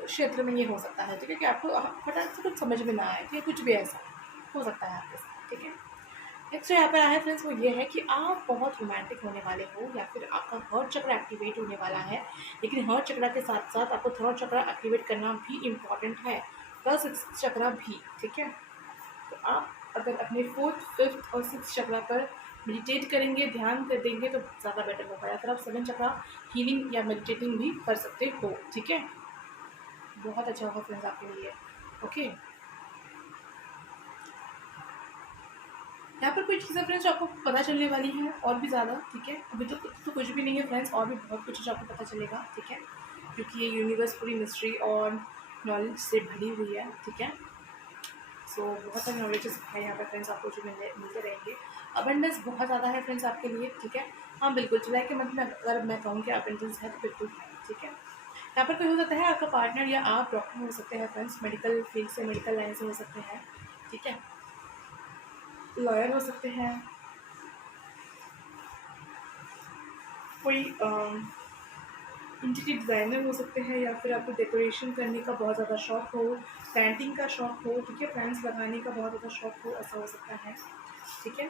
क्षेत्र में ये हो सकता है, ठीक है, कि आपको फटाक से कुछ समझ में ना आए, कि कुछ भी ऐसा हो सकता है आपके साथ, ठीक है। नेक्स्ट जो यहाँ पर आया फ्रेंड्स, वो ये है कि आप बहुत रोमांटिक होने वाले हो, या फिर आपका हार्ट चक्र एक्टिवेट होने वाला है। लेकिन हार्ट चक्र के साथ साथ आपको थर्ड चक्र एक्टिवेट करना भी इम्पॉर्टेंट है, प्लस 6th चक्र भी, ठीक है। तो आप अगर अपने 4th, 5th और 6th चक्र पर मेडिटेट करेंगे, ध्यान कर देंगे, तो ज़्यादा बेटर होगा। या फिर आप 7th चक्र हीलिंग या मेडिटेटिंग भी कर सकते हो, ठीक है, बहुत अच्छा होगा फ्रेंड्स आपके लिए। ओके, यहाँ पर कुछ चीज़ें फ्रेंड्स जो आपको पता चलने वाली हैं और भी ज़्यादा, ठीक है। अभी तो कुछ भी नहीं है फ्रेंड्स, और भी बहुत कुछ जो आपको पता चलेगा, ठीक है, क्योंकि ये यूनिवर्स पूरी मिस्ट्री और नॉलेज से भरी हुई है, ठीक है। सो बहुत सारे नॉलेजेस है यहाँ पर फ्रेंड्स, आपको जो मिलते रहेंगे। अबंडेंस बहुत ज़्यादा है फ्रेंड्स आपके लिए, ठीक है। हाँ बिल्कुल, जुलाई के मंथ में अगर मैं कहूँ कि अबंडेंस है तो बिल्कुल है, ठीक है। यहाँ पर कोई हो सकता है आपका पार्टनर, या आप डॉक्टर हो सकते हैं फ्रेंड्स, मेडिकल फील्ड से, मेडिकल लाइन से हो सकते हैं, ठीक है, लॉयर हो सकते हैं, कोई इंटीरियर डिज़ाइनर हो सकते हैं, या फिर आपको डेकोरेशन करने का बहुत ज़्यादा शौक हो, पेंटिंग का शौक हो, ठीक है, फ्रेंड्स लगाने का बहुत ज़्यादा शौक हो, ऐसा हो सकता है, ठीक है।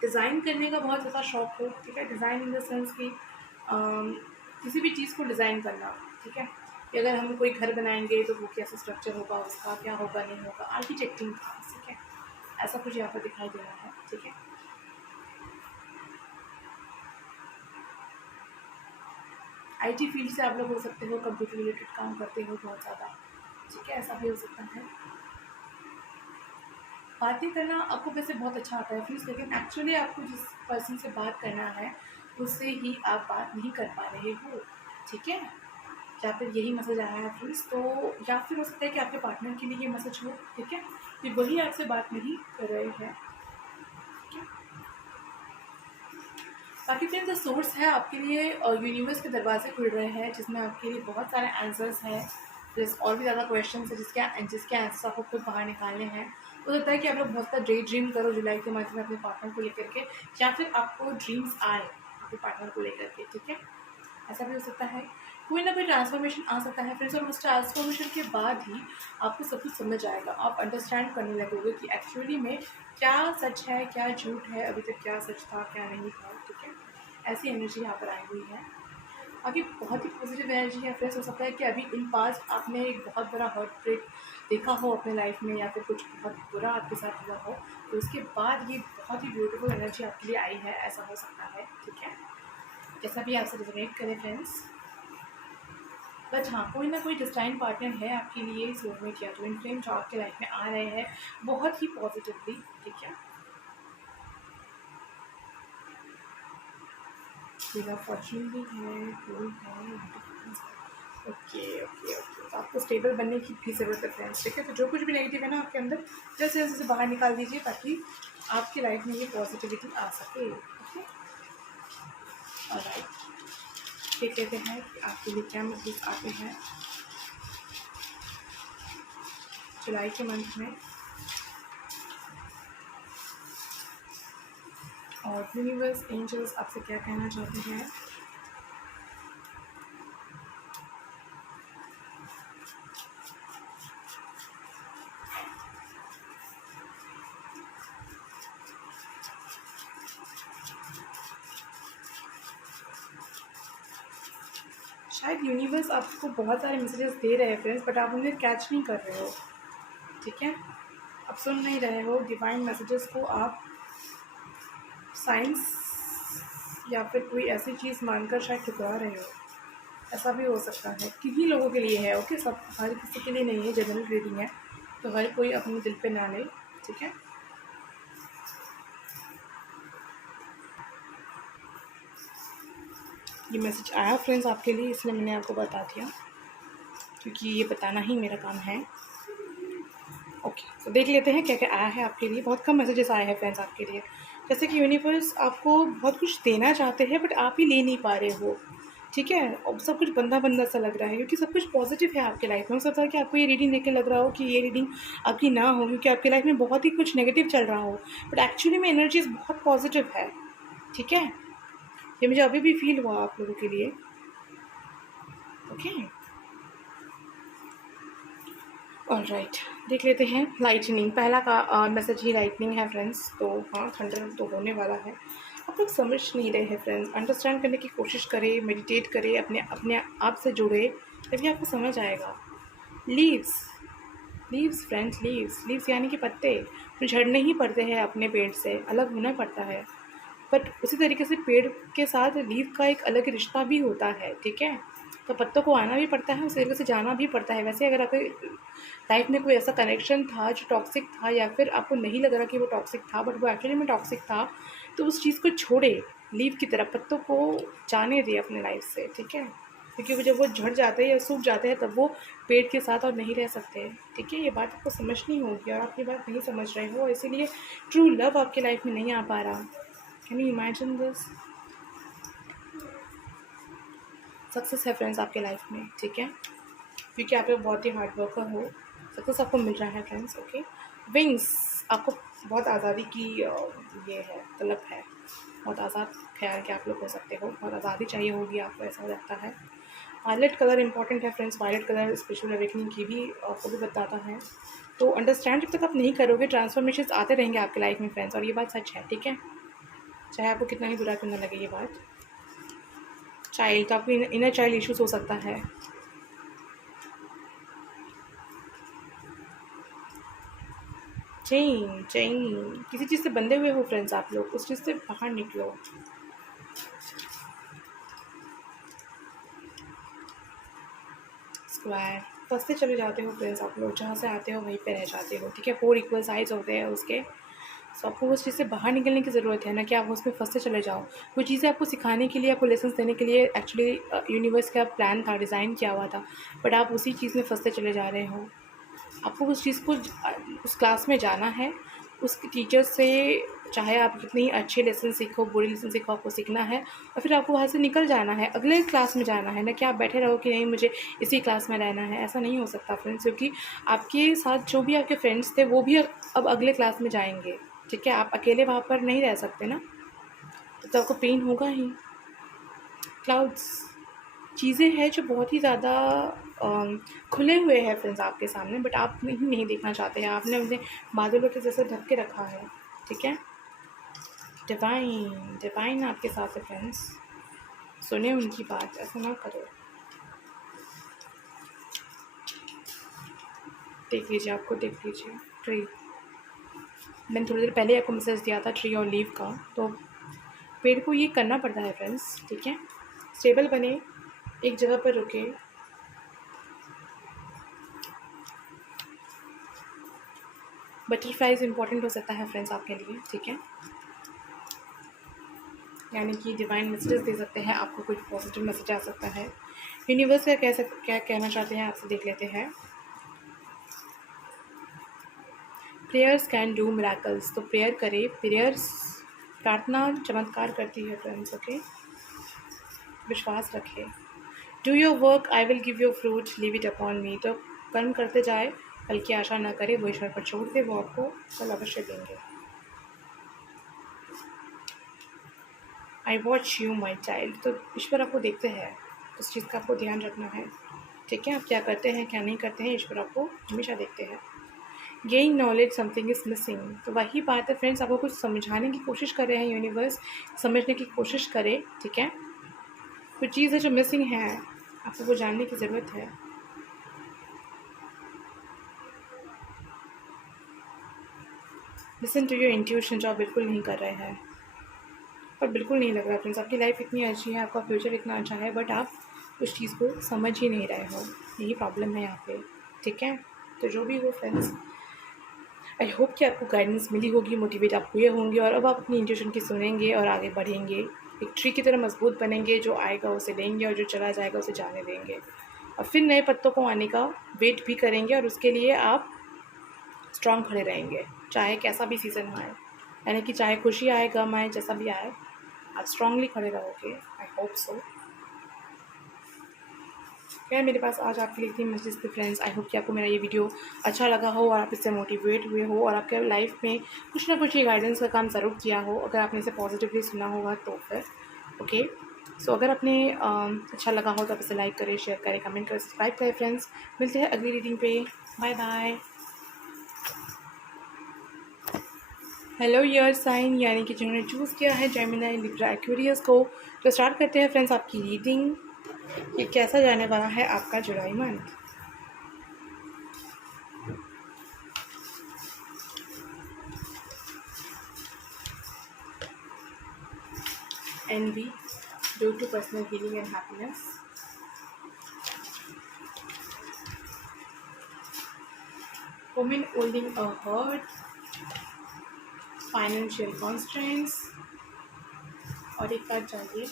डिज़ाइन करने का बहुत ज़्यादा शौक हो, ठीक है, डिज़ाइन इन द सेंस कि किसी भी चीज़ को डिज़ाइन करना, ठीक है, कि अगर हम कोई घर बनाएंगे तो वो कैसा स्ट्रक्चर होगा, उसका क्या होगा, नहीं होगा, आर्किटेक्टिंग का, ठीक है, ऐसा कुछ यहाँ पर दिखाई दे रहा है, ठीक है। IT फील्ड से आप लोग हो सकते हो, कंप्यूटर रिलेटेड काम करते हो बहुत ज़्यादा, ठीक है, ऐसा भी हो सकता है। बातें करना आपको वैसे बहुत अच्छा आता है फ्रेंड्स, लेकिन एक्चुअली आपको जिस पर्सन से बात करना है उससे ही आप बात नहीं कर पा रहे हो, ठीक है। या फिर यही मैसेज आया है फ्रेंड्स, तो या फिर हो सकता है कि आपके पार्टनर के लिए ये मैसेज हो, ठीक है, कि वही आपसे बात नहीं कर रहे हैं, ठीक है। बाकी फ्रेंड्स जो सोर्स है आपके लिए यूनिवर्स के दरवाजे खुल रहे हैं, जिसमें आपके लिए बहुत सारे आंसर्स हैं, प्लस और भी ज़्यादा क्वेश्चन है जिसके आंसर्स आपको खुद बाहर निकालने हैं। हो सकता है कि आप लोग बहुत ज़्यादा डे ड्रीम करो जुलाई के मंथ में अपने पार्टनर को लेकर के, या फिर आपको ड्रीम्स आए अपने पार्टनर को लेकर के, ठीक है, ऐसा भी हो सकता है। कोई ना कोई ट्रांसफॉर्मेशन आ सकता है फ्रेंड्स, और उस ट्रांसफॉर्मेशन के बाद ही आपको सब कुछ समझ आएगा, आप अंडरस्टैंड करने लगोगे कि एक्चुअली में क्या सच है क्या झूठ है, अभी तक क्या सच था क्या नहीं था, ठीक है। ऐसी एनर्जी यहाँ पर आई हुई है। आगे बहुत ही पॉजिटिव एनर्जी है फ्रेंड्स। हो सकता है कि अभी इन पास्ट आपने एक बहुत बड़ा हार्ट ब्रेक देखा हो अपने लाइफ में, या फिर कुछ बहुत बुरा आपके साथ हुआ हो, तो उसके बाद ये बहुत ही ब्यूटीफुल एनर्जी आपके लिए आई है, ऐसा हो सकता है, ठीक है। जैसा भी आपसे रिजोनेट करें फ्रेंड्स, बट हाँ, कोई ना कोई डिस्टाइन पार्टनर है आपके लिए सोलमेट या ट्विन फ्लेम जो आपके लाइफ में आ रहे हैं बहुत ही पॉजिटिवली, ठीक है। मेरा फॉर्चून भी है, फूल है, ओके ओके ओके। तो आपको स्टेबल बनने की भी ज़रूरत है फ्रेंड्स, ठीक है। तो जो कुछ भी नेगेटिव है ना आपके अंदर, जैसे जैसे बाहर निकाल दीजिए ताकि आपकी लाइफ में ये पॉजिटिविटी आ सके, ओके। ऑलराइट, देख लेते हैं कि आपके लिए क्या मैसेज आते हैं जुलाई के मंथ में, और यूनिवर्स एंजल्स आपसे क्या कहना चाहते हैं। शायद यूनिवर्स आपको बहुत सारे मैसेजेस दे रहे हैं फ्रेंड्स, बट आप उन्हें कैच नहीं कर रहे हो, ठीक है। आप सुन नहीं रहे हो डिवाइन मैसेजेस को, आप साइंस या फिर कोई ऐसी चीज़ मानकर शायद ठुकरा रहे हो, ऐसा भी हो सकता है। किन्हीं लोगों के लिए है, ओके, सब हर किसी के लिए नहीं है, जनरल रीडिंग है, तो हर कोई अपने दिल पे ना ले, ठीक है। ये मैसेज आया फ्रेंड्स आपके लिए, इसलिए मैंने आपको बता दिया, क्योंकि ये बताना ही मेरा काम है। ओके, तो देख लेते हैं क्या क्या आया है आपके लिए। बहुत कम मैसेजेस आए हैं फ्रेंड्स आपके लिए, जैसे कि यूनिवर्स आपको बहुत कुछ देना चाहते हैं बट आप ही ले नहीं पा रहे हो, ठीक है। और सब कुछ बंदा बंदा सा लग रहा है, क्योंकि सब कुछ पॉजिटिव है आपके लाइफ में। हो सकता है कि आपको ये रीडिंग देख के लग रहा हो कि ये रीडिंग आपकी ना हो, क्योंकि आपके लाइफ में बहुत ही कुछ नेगेटिव चल रहा हो, बट एक्चुअली में एनर्जीज बहुत पॉजिटिव है, ठीक है। ये मुझे अभी भी फील हुआ आप लोगों के लिए, ओके। ऑलराइट, देख लेते हैं लाइटनिंग। पहला का मैसेज ही लाइटनिंग है फ्रेंड्स, तो हाँ, थंडर तो होने वाला है। आप लोग समझ नहीं रहे हैं फ्रेंड्स, अंडरस्टैंड करने की कोशिश करें, मेडिटेट करें, अपने अपने आप से जुड़े, तभी आपको समझ आएगा। Leaves, leaves friends, leaves, leaves यानी कि पत्ते झड़ने ही पड़ते हैं, अपने पेड़ से अलग होना पड़ता है, बट उसी तरीके से पेड़ के साथ लीव का एक अलग रिश्ता भी होता है, ठीक है। तो पत्तों को आना भी पड़ता है, उस तरीके से जाना भी पड़ता है। वैसे अगर आपके लाइफ में कोई ऐसा कनेक्शन था जो टॉक्सिक था, या फिर आपको नहीं लग रहा कि वो टॉक्सिक था बट वो एक्चुअली में टॉक्सिक था, तो उस चीज़ को छोड़े, लीव की तरह पत्तों को जाने दे अपने लाइफ से, ठीक है। क्योंकि वो जब वो झड़ जाते हैं या सूख जाते हैं तब वो पेड़ के साथ और नहीं रह सकते, ठीक है। ये बात आपको समझनी होगी और आप ये बात नहीं समझ रहे हो, इसीलिए ट्रू लव आपकी लाइफ में नहीं आ पा रहा। Can you imagine this. Success है फ्रेंड्स आपके लाइफ में, ठीक है, क्योंकि आप लोग बहुत ही हार्ड वर्कर हो, सक्सेस आपको मिल रहा है फ्रेंड्स, ओके। विंग्स, आपको बहुत आज़ादी की ये है, तलब है, बहुत आज़ाद ख्याल के आप लोग हो सकते हो, बहुत आज़ादी चाहिए होगी आपको, ऐसा लगता है। वायलेट कलर इंपॉर्टेंट है friends, violet colour spiritual awakening की भी आपको भी बताता है। तो अंडरस्टैंड जब तक आप नहीं करोगे, ट्रांसफॉर्मेशन आते रहेंगे आपके लाइफ में फ्रेंड्स, और ये बात सच है, ठीक है, चाहे आपको कितना ही बुरा क्यों ना लगे ये बात। चाइल्ड, तो आपको इनर चाइल्ड इश्यूज हो सकता है। चेन, चेन, किसी चीज़ से बंधे हुए हो फ्रेंड्स आप लोग, उस चीज़ से बाहर निकलो। स्क्वायर, फंसते चले जाते हो फ्रेंड्स आप लोग, जहाँ से आते हो वहीं पे रह जाते हो, ठीक है। 4 इक्वल साइज होते हैं उसके, सो आपको उस चीज़ से बाहर निकलने की ज़रूरत है, ना कि आप उसमें फंसते चले जाओ। वो चीज़ें आपको सिखाने के लिए, आपको लेसन देने के लिए एक्चुअली यूनिवर्स का प्लान था, डिज़ाइन किया हुआ था, बट आप उसी चीज़ में फंसते चले जा रहे हो। आपको उस चीज़ को उस क्लास में जाना है, उस टीचर से चाहे आप कितनी अच्छे लेसन सीखो, बुरे लेसन सीखो, आपको सीखना है और फिर आपको वहाँ से निकल जाना है, अगले क्लास में जाना है, ना कि आप बैठे रहो कि नहीं मुझे इसी क्लास में रहना है। ऐसा नहीं हो सकता फ्रेंड्स, क्योंकि आपके साथ जो भी आपके फ्रेंड्स थे वो भी अब अगले क्लास में जाएंगे, ठीक है। आप अकेले वहाँ पर नहीं रह सकते ना, तो आपको पेन होगा ही। क्लाउड्स चीज़ें हैं जो बहुत ही ज़्यादा खुले हुए हैं फ्रेंड्स आपके सामने, बट आप नहीं देखना चाहते हैं, आपने उन्हें बादलों के जैसे ढक के रखा है, ठीक है। डिवाइन डिवाइन आपके साथ है फ्रेंड्स, सुने उनकी बात, ऐसा ना करो। देख लीजिए, आपको देख लीजिए ट्री, मैंने थोड़ी देर पहले आपको मैसेज दिया था ट्री और लीव का, तो पेड़ को ये करना पड़ता है फ्रेंड्स, ठीक है। स्टेबल बने, एक जगह पर रुके, बटरफ्लाइज इंपॉर्टेंट हो सकता है फ्रेंड्स आपके लिए, ठीक है। यानी कि डिवाइन मैसेजेस दे सकते हैं आपको, कुछ पॉजिटिव मैसेज आ सकता है। यूनिवर्स का क्या कहना चाहते हैं आपसे देख लेते हैं। प्रेयर्स कैन डू मिराकल्स, तो प्रेयर करे, प्रेयर्स प्रार्थना चमत्कार करती है फ्रेंड्स, ओके। विश्वास रखे। Do your work, I will give your fruit, leave it upon मी, तो कर्म करते जाए, फल की आशा न करे, वो ईश्वर पर छोड़ दे, वो आपको फल अवश्य देंगे। I watch you my child, तो ईश्वर आपको देखते हैं, उस चीज़ का आपको ध्यान रखना है, ठीक है। आप क्या करते हैं क्या नहीं करते हैं, ईश्वर आपको हमेशा देखते हैं। Gain knowledge, something is missing, तो वही बात है फ्रेंड्स, आपको कुछ समझाने की कोशिश कर रहे हैं यूनिवर्स, समझने की कोशिश करे, ठीक है। कुछ चीज़ है जो मिसिंग है, आपको वो जानने की ज़रूरत है। लिसन टू योर इंट्यूशन, जो आप बिल्कुल नहीं कर रहे हैं, पर बिल्कुल नहीं लग रहा फ्रेंड्स, आपकी लाइफ इतनी अच्छी है, आपका फ्यूचर इतना अच्छा है, बट आप उस चीज़ को समझ ही नहीं रहे हो, यही प्रॉब्लम है यहाँ पे, ठीक है। तो जो भी हो फ्रेंड्स, आई होप कि आपको गाइडेंस मिली होगी, मोटिवेट आप हुए होंगे, और अब आप अपनी इंट्यूशन की सुनेंगे और आगे बढ़ेंगे, एक ट्री की तरह मजबूत बनेंगे, जो आएगा उसे लेंगे और जो चला जाएगा उसे जाने देंगे, और फिर नए पत्तों को आने का वेट भी करेंगे, और उसके लिए आप स्ट्रांग खड़े रहेंगे, चाहे कैसा भी सीज़न आए, यानी कि चाहे खुशी आए, गम आए, जैसा भी आए, आप स्ट्रांगली खड़े रहोगे। I hope so. खैर मेरे पास आज आपके लिए इतनी मैसेज थे फ्रेंड्स, आई होप कि आपको मेरा ये वीडियो अच्छा लगा हो और आप इससे मोटिवेट हुए हो, और आपके लाइफ में कुछ ना कुछ ये गाइडेंस का काम ज़रूर किया हो, अगर आपने इसे पॉजिटिवली सुना होगा तो फिर ओके। सो अगर आपने अच्छा लगा हो तो आप इसे लाइक करें, शेयर करें, कमेंट करें, सब्सक्राइब करें फ्रेंड्स। मिलते हैं अगली रीडिंग पे, bye bye. Hello air sign, यानी कि जिन्होंने चूज़ किया है जेमिनी, लिब्रा, एक्वेरियस को, तो स्टार्ट करते हैं फ्रेंड्स आपकी रीडिंग। ये कैसा जाने वाला है आपका जुलाई month. envy, due to personal healing and happiness. Women holding a hurt, financial constraints, और एक कार्ड चाहिए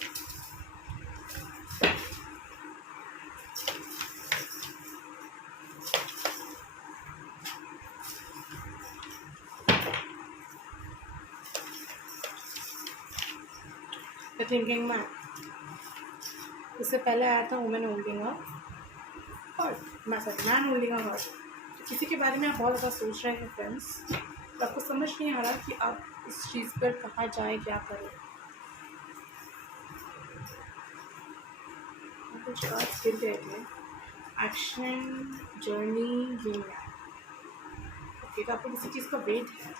द थिंकिंग मैन। इससे पहले आया था women holding a heart, man holding a heart. किसी के बारे में आप बहुत ज़्यादा सोच रहे हैं फ्रेंड्स, तो आपको समझ नहीं आ रहा कि आप इस चीज़ पर कहाँ जाए, क्या करें। कुछ कार्ड्स गिर गए थे, एक्शन, जर्नी, गेम। ओके, तो आपको किसी चीज़ का वेट है।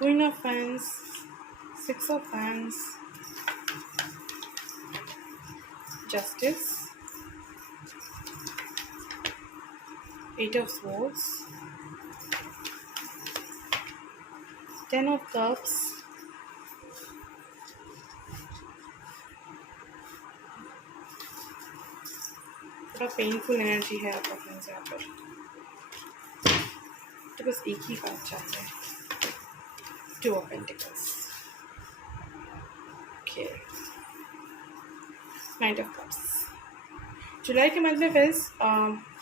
Queen of Wands, Six of Wands, Justice, Eight of Swords, Ten of Cups, थोड़ा पेनफुल एनर्जी है आपका फ्रेंड्स यहाँ पर, तो बस एक ही कार्ड चाहिए, 2 of pentacles. Okay, knight of cups. जुलाई के मंथ में फ्रेंड्स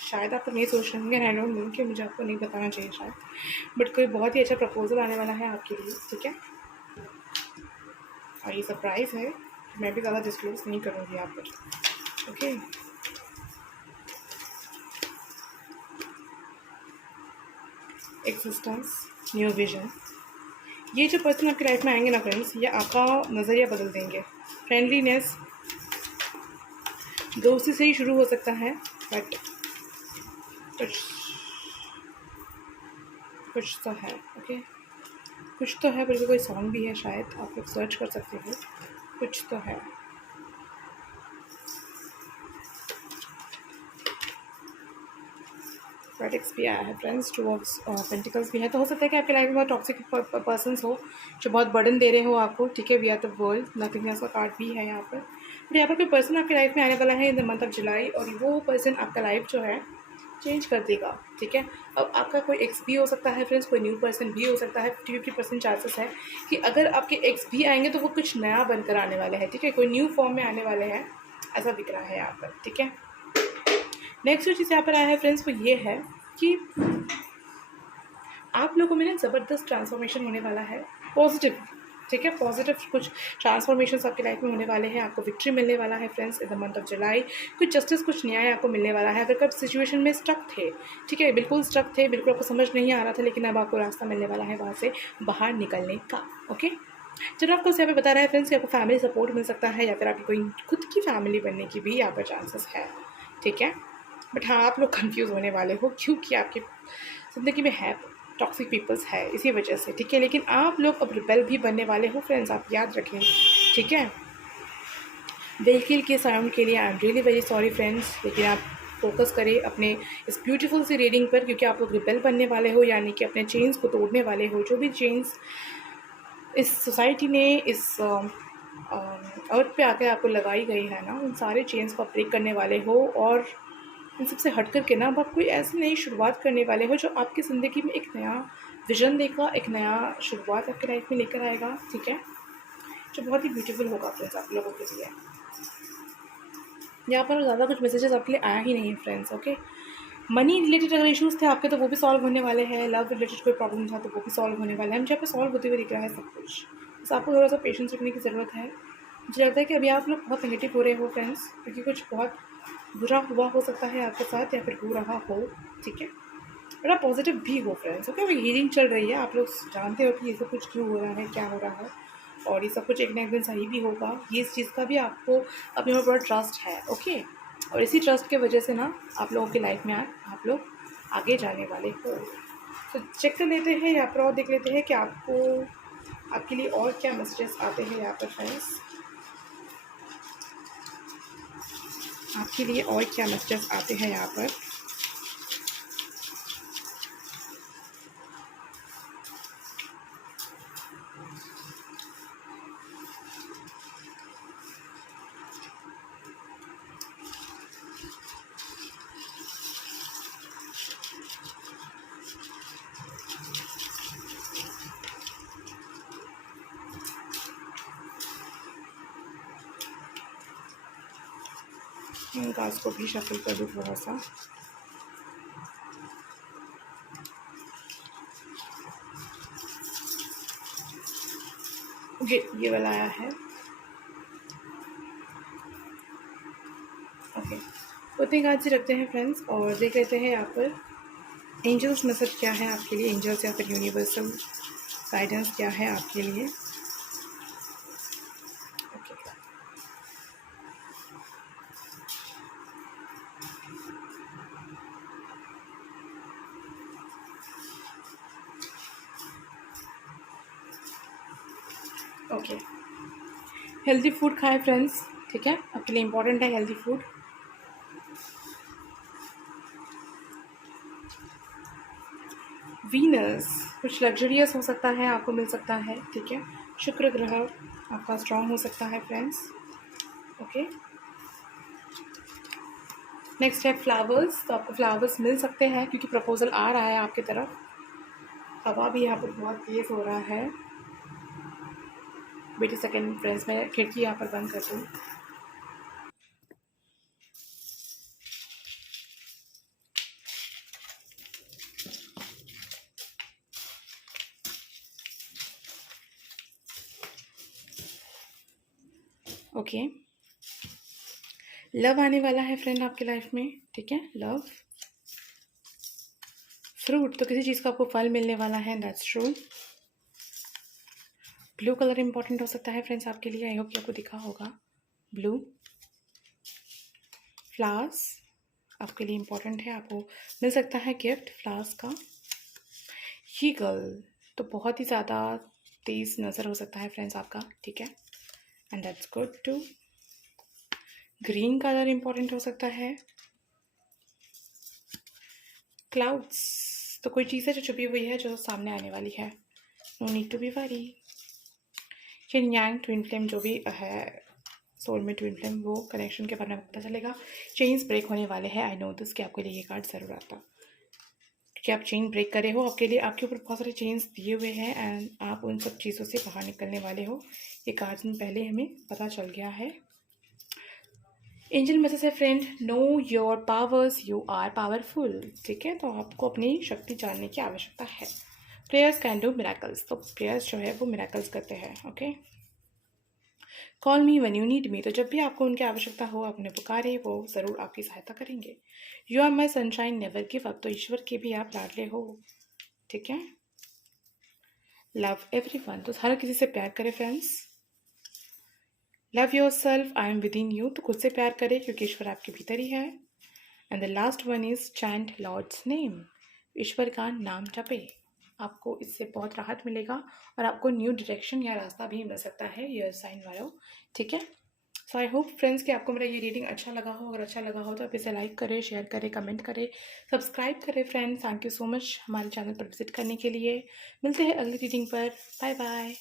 शायद आप नहीं सोच रहे होंगे, आई डोंट नो कि मुझे आपको नहीं बताना चाहिए शायद, बट कोई बहुत ही अच्छा प्रपोजल आने वाला है आपके लिए, ठीक है। और ये सरप्राइज़ है, मैं भी ज़्यादा डिस्क्लोज नहीं करूँगी यहाँ पर, ओके। Existence, new vision. ये जो पर्सन आपकी लाइफ में आएंगे ना फ्रेंड्स, ये आपका नज़रिया बदल देंगे। फ्रेंडलीनेस दोस्ती से ही शुरू हो सकता है, बट कुछ तो है, ओके। कुछ तो है, बल्कि कोई सॉन्ग भी है शायद, आप लोग सर्च कर सकते हो, कुछ तो है। क्रिटिक्स भी आया है फ्रेंड्स, 2 ऑफ पेंटिकल्स भी है। तो हो सकता है कि आपके लाइफ में बहुत टॉक्सिक पर्सन्स हो जो बहुत बर्डन दे रहे हो आपको, ठीक है। We are the world, nothing else का कार्ड भी है यहाँ पर। बट यहाँ पर कोई पर्सन आपके लाइफ में आने वाला है in the month of July, और वो पर्सन आपका लाइफ जो है चेंज कर देगा, ठीक है। अब आपका कोई एक्स भी हो सकता है फ्रेंड्स, कोई न्यू पर्सन भी हो सकता है। 50-50% चांसेस है कि अगर आपके एक्स भी आएंगे तो वो कुछ नया बनकर आने वाले हैं, ठीक है। कोई न्यू फॉर्म में आने वाले हैं, ऐसा दिख रहा है यहाँ पर, ठीक है। नेक्स्ट जो चीज़ यहाँ पर आया है फ्रेंड्स वो ये है कि आप लोगों में ना ज़बरदस्त ट्रांसफॉर्मेशन होने वाला है, पॉजिटिव, ठीक है। पॉजिटिव कुछ ट्रांसफॉर्मेशन आपकी लाइफ में होने वाले हैं, आपको विक्ट्री मिलने वाला है friends in the month of July. कुछ जस्टिस, कुछ न्याय आपको मिलने वाला है। अगर कब सिचुएशन में स्टक थे, ठीक है, बिल्कुल स्टक थे, बिल्कुल आपको समझ नहीं आ रहा था, लेकिन अब आपको रास्ता मिलने वाला है वहाँ से बाहर निकलने का, ओके। चलो आपको यहाँ पे बता रहा है फ्रेंड्स कि आपको फैमिली सपोर्ट मिल सकता है, या फिर आपकी कोई खुद की फैमिली बनने की भी यहाँ पर चांसेस है, ठीक है। बट हाँ, आप लोग कंफ्यूज होने वाले हो क्योंकि आपकी ज़िंदगी में है टॉक्सिक पीपल्स है, इसी वजह से, ठीक है। लेकिन आप लोग अब रिबेल भी बनने वाले हो फ्रेंड्स, आप याद रखें, ठीक है। व्हीकल के साउंड के लिए I am really very sorry friends, लेकिन आप फोकस करें अपने इस ब्यूटीफुल सी रीडिंग पर, क्योंकि आप लोग रिबेल बनने वाले हो, यानी कि अपने चेन्स को तोड़ने वाले हो। जो भी चेन्स इस सोसाइटी ने इस अर्थ पे आकर आपको लगाई गई है ना, उन सारे चेन्स को ब्रेक करने वाले हो, और इन सबसे हट करके ना अब आप कोई ऐसी नई शुरुआत करने वाले हो जो आपकी ज़िंदगी में एक नया विजन देगा, एक नया शुरुआत आपकी लाइफ में लेकर आएगा, ठीक है, जो बहुत ही ब्यूटीफुल होगा फ्रेंड्स आप लोगों के लिए। यहाँ पर ज़्यादा कुछ मैसेजेस आपके लिए आया ही नहीं है फ्रेंड्स, ओके। मनी रिलेटेड अगर इश्यूज़ थे आपके तो वो भी सॉल्व होने वाले हैं, लव रिलेटेड कोई प्रॉब्लम था तो वो भी सॉल्व होने वाला है। मुझे यहाँ पर सॉल्व होते हुए दिख रहा है सब कुछ, बस आपको थोड़ा सा पेशेंस रखने की ज़रूरत है। मुझे लगता है कि अभी आप लोग बहुत नेगेटिव हो रहे हो फ्रेंड्स, क्योंकि कुछ बहुत बुरा हुआ हो सकता है आपके साथ, या फिर हो रहा हो, ठीक है। बड़ा पॉजिटिव भी हो फ्रेंड्स, ओके। अभी हीलिंग चल रही है, आप लोग जानते हो कि ये सब कुछ क्यों हो रहा है, क्या हो रहा है, और ये सब कुछ एक ना एक दिन सही भी होगा। ये इस चीज़ का भी आपको अपने ऊपर बड़ा ट्रस्ट है, ओके। और इसी ट्रस्ट के वजह से ना आप लोगों की लाइफ में आप लोग आगे जाने वाले हो। तो चेक कर लेते हैं यहाँ पर और देख लेते हैं कि आपको आपके लिए और क्या मैसेजेस आते हैं यहाँ पर फ्रेंड्स, आपके लिए और क्या मैसेजेस आते हैं यहाँ पर। कार्ड्स को भी शफल कर दूँ थोड़ा सा। ओके, ये वाला आया है, ओके। उतने कार्ड से रखते हैं फ्रेंड्स और देख लेते हैं यहाँ पर एंजल्स मैसेज क्या है आपके लिए, एंजल्स या फिर यूनिवर्सल गाइडेंस क्या है आपके लिए, ओके। हेल्दी फूड खाएं फ्रेंड्स, ठीक है, आपके लिए इम्पॉर्टेंट है हेल्दी फूड। वीनस कुछ लग्जरियस हो सकता है, आपको मिल सकता है, ठीक है। शुक्र ग्रह आपका स्ट्रॉन्ग हो सकता है फ्रेंड्स, ओके। नेक्स्ट है फ्लावर्स। तो आपको फ्लावर्स मिल सकते हैं क्योंकि प्रपोजल आ रहा है आपकी तरफ। हवा भी यहाँ पर बहुत तेज़ हो रहा है। वेट अ सेकेंड फ्रेंड्स, मैं खिड़की यहाँ पर बंद कर दूँ। ओके, लव आने वाला है फ्रेंड आपकी लाइफ में, ठीक है। लव, फ्रूट, तो किसी चीज़ का आपको फल मिलने वाला है, that's true. Blue colour important हो सकता है फ्रेंड्स आपके लिए, आई होप कि आपको दिखा होगा। ब्लू फ्लावर्स आपके लिए इंपॉर्टेंट है, आपको मिल सकता है गिफ्ट फ्लावर्स का। ये गर्ल तो बहुत ही ज़्यादा तेज़ नज़र हो सकता है फ्रेंड्स आपका, ठीक है, and that's good too. Green colour important हो सकता है। क्लाउड्स, तो कोई चीज़ है जो छुपी हुई है जो सामने आने वाली है, no need to be worry. Yin yang twin flame जो भी है, सोल में ट्विन फ्लेम, वो कनेक्शन के बारे में पता चलेगा। चेन्स ब्रेक होने वाले हैं, आई नो दिस कि आपके लिए ये कार्ड ज़रूर आता, कि आप चेन ब्रेक करे हो, आपके लिए आपके ऊपर बहुत सारे चेन्स दिए हुए हैं एंड आप उन सब चीज़ों से बाहर निकलने वाले हो। ये कार्ड में पहले हमें पता चल गया है। एंजल मैसेज है friend, know your powers, you are powerful, ठीक है। तो आपको अपनी शक्ति जानने की आवश्यकता है। प्रेयर्स कैन डू मिराकल्स, तो प्रेयर्स जो है वो मिराकल्स करते हैं, okay. Call me when you need me, तो जब भी आपको उनकी आवश्यकता हो आप उन्हें पुकारे, वो ज़रूर आपकी सहायता करेंगे। You are my sunshine never give up, तो ईश्वर के भी आप लाडले हो, ठीक है। लव एवरीवन, तो हर किसी से प्यार करें friends. Love your self, I am with in you, तो खुद से प्यार करें क्योंकि ईश्वर आपके भीतर ही है। And the last one is chant lord's name, ईश्वर का नाम जपे, आपको इससे बहुत राहत मिलेगा और आपको न्यू डायरेक्शन या रास्ता भी मिल सकता है ये साइन वालों, ठीक है। सो आई होप फ्रेंड्स कि आपको मेरा ये रीडिंग अच्छा लगा हो। अगर अच्छा लगा हो तो आप इसे लाइक करें, शेयर करें, कमेंट करें, सब्सक्राइब करें friends. Thank you so much हमारे चैनल पर विजिट करने के लिए। मिलते हैं अगली रीडिंग पर, बाय बाय।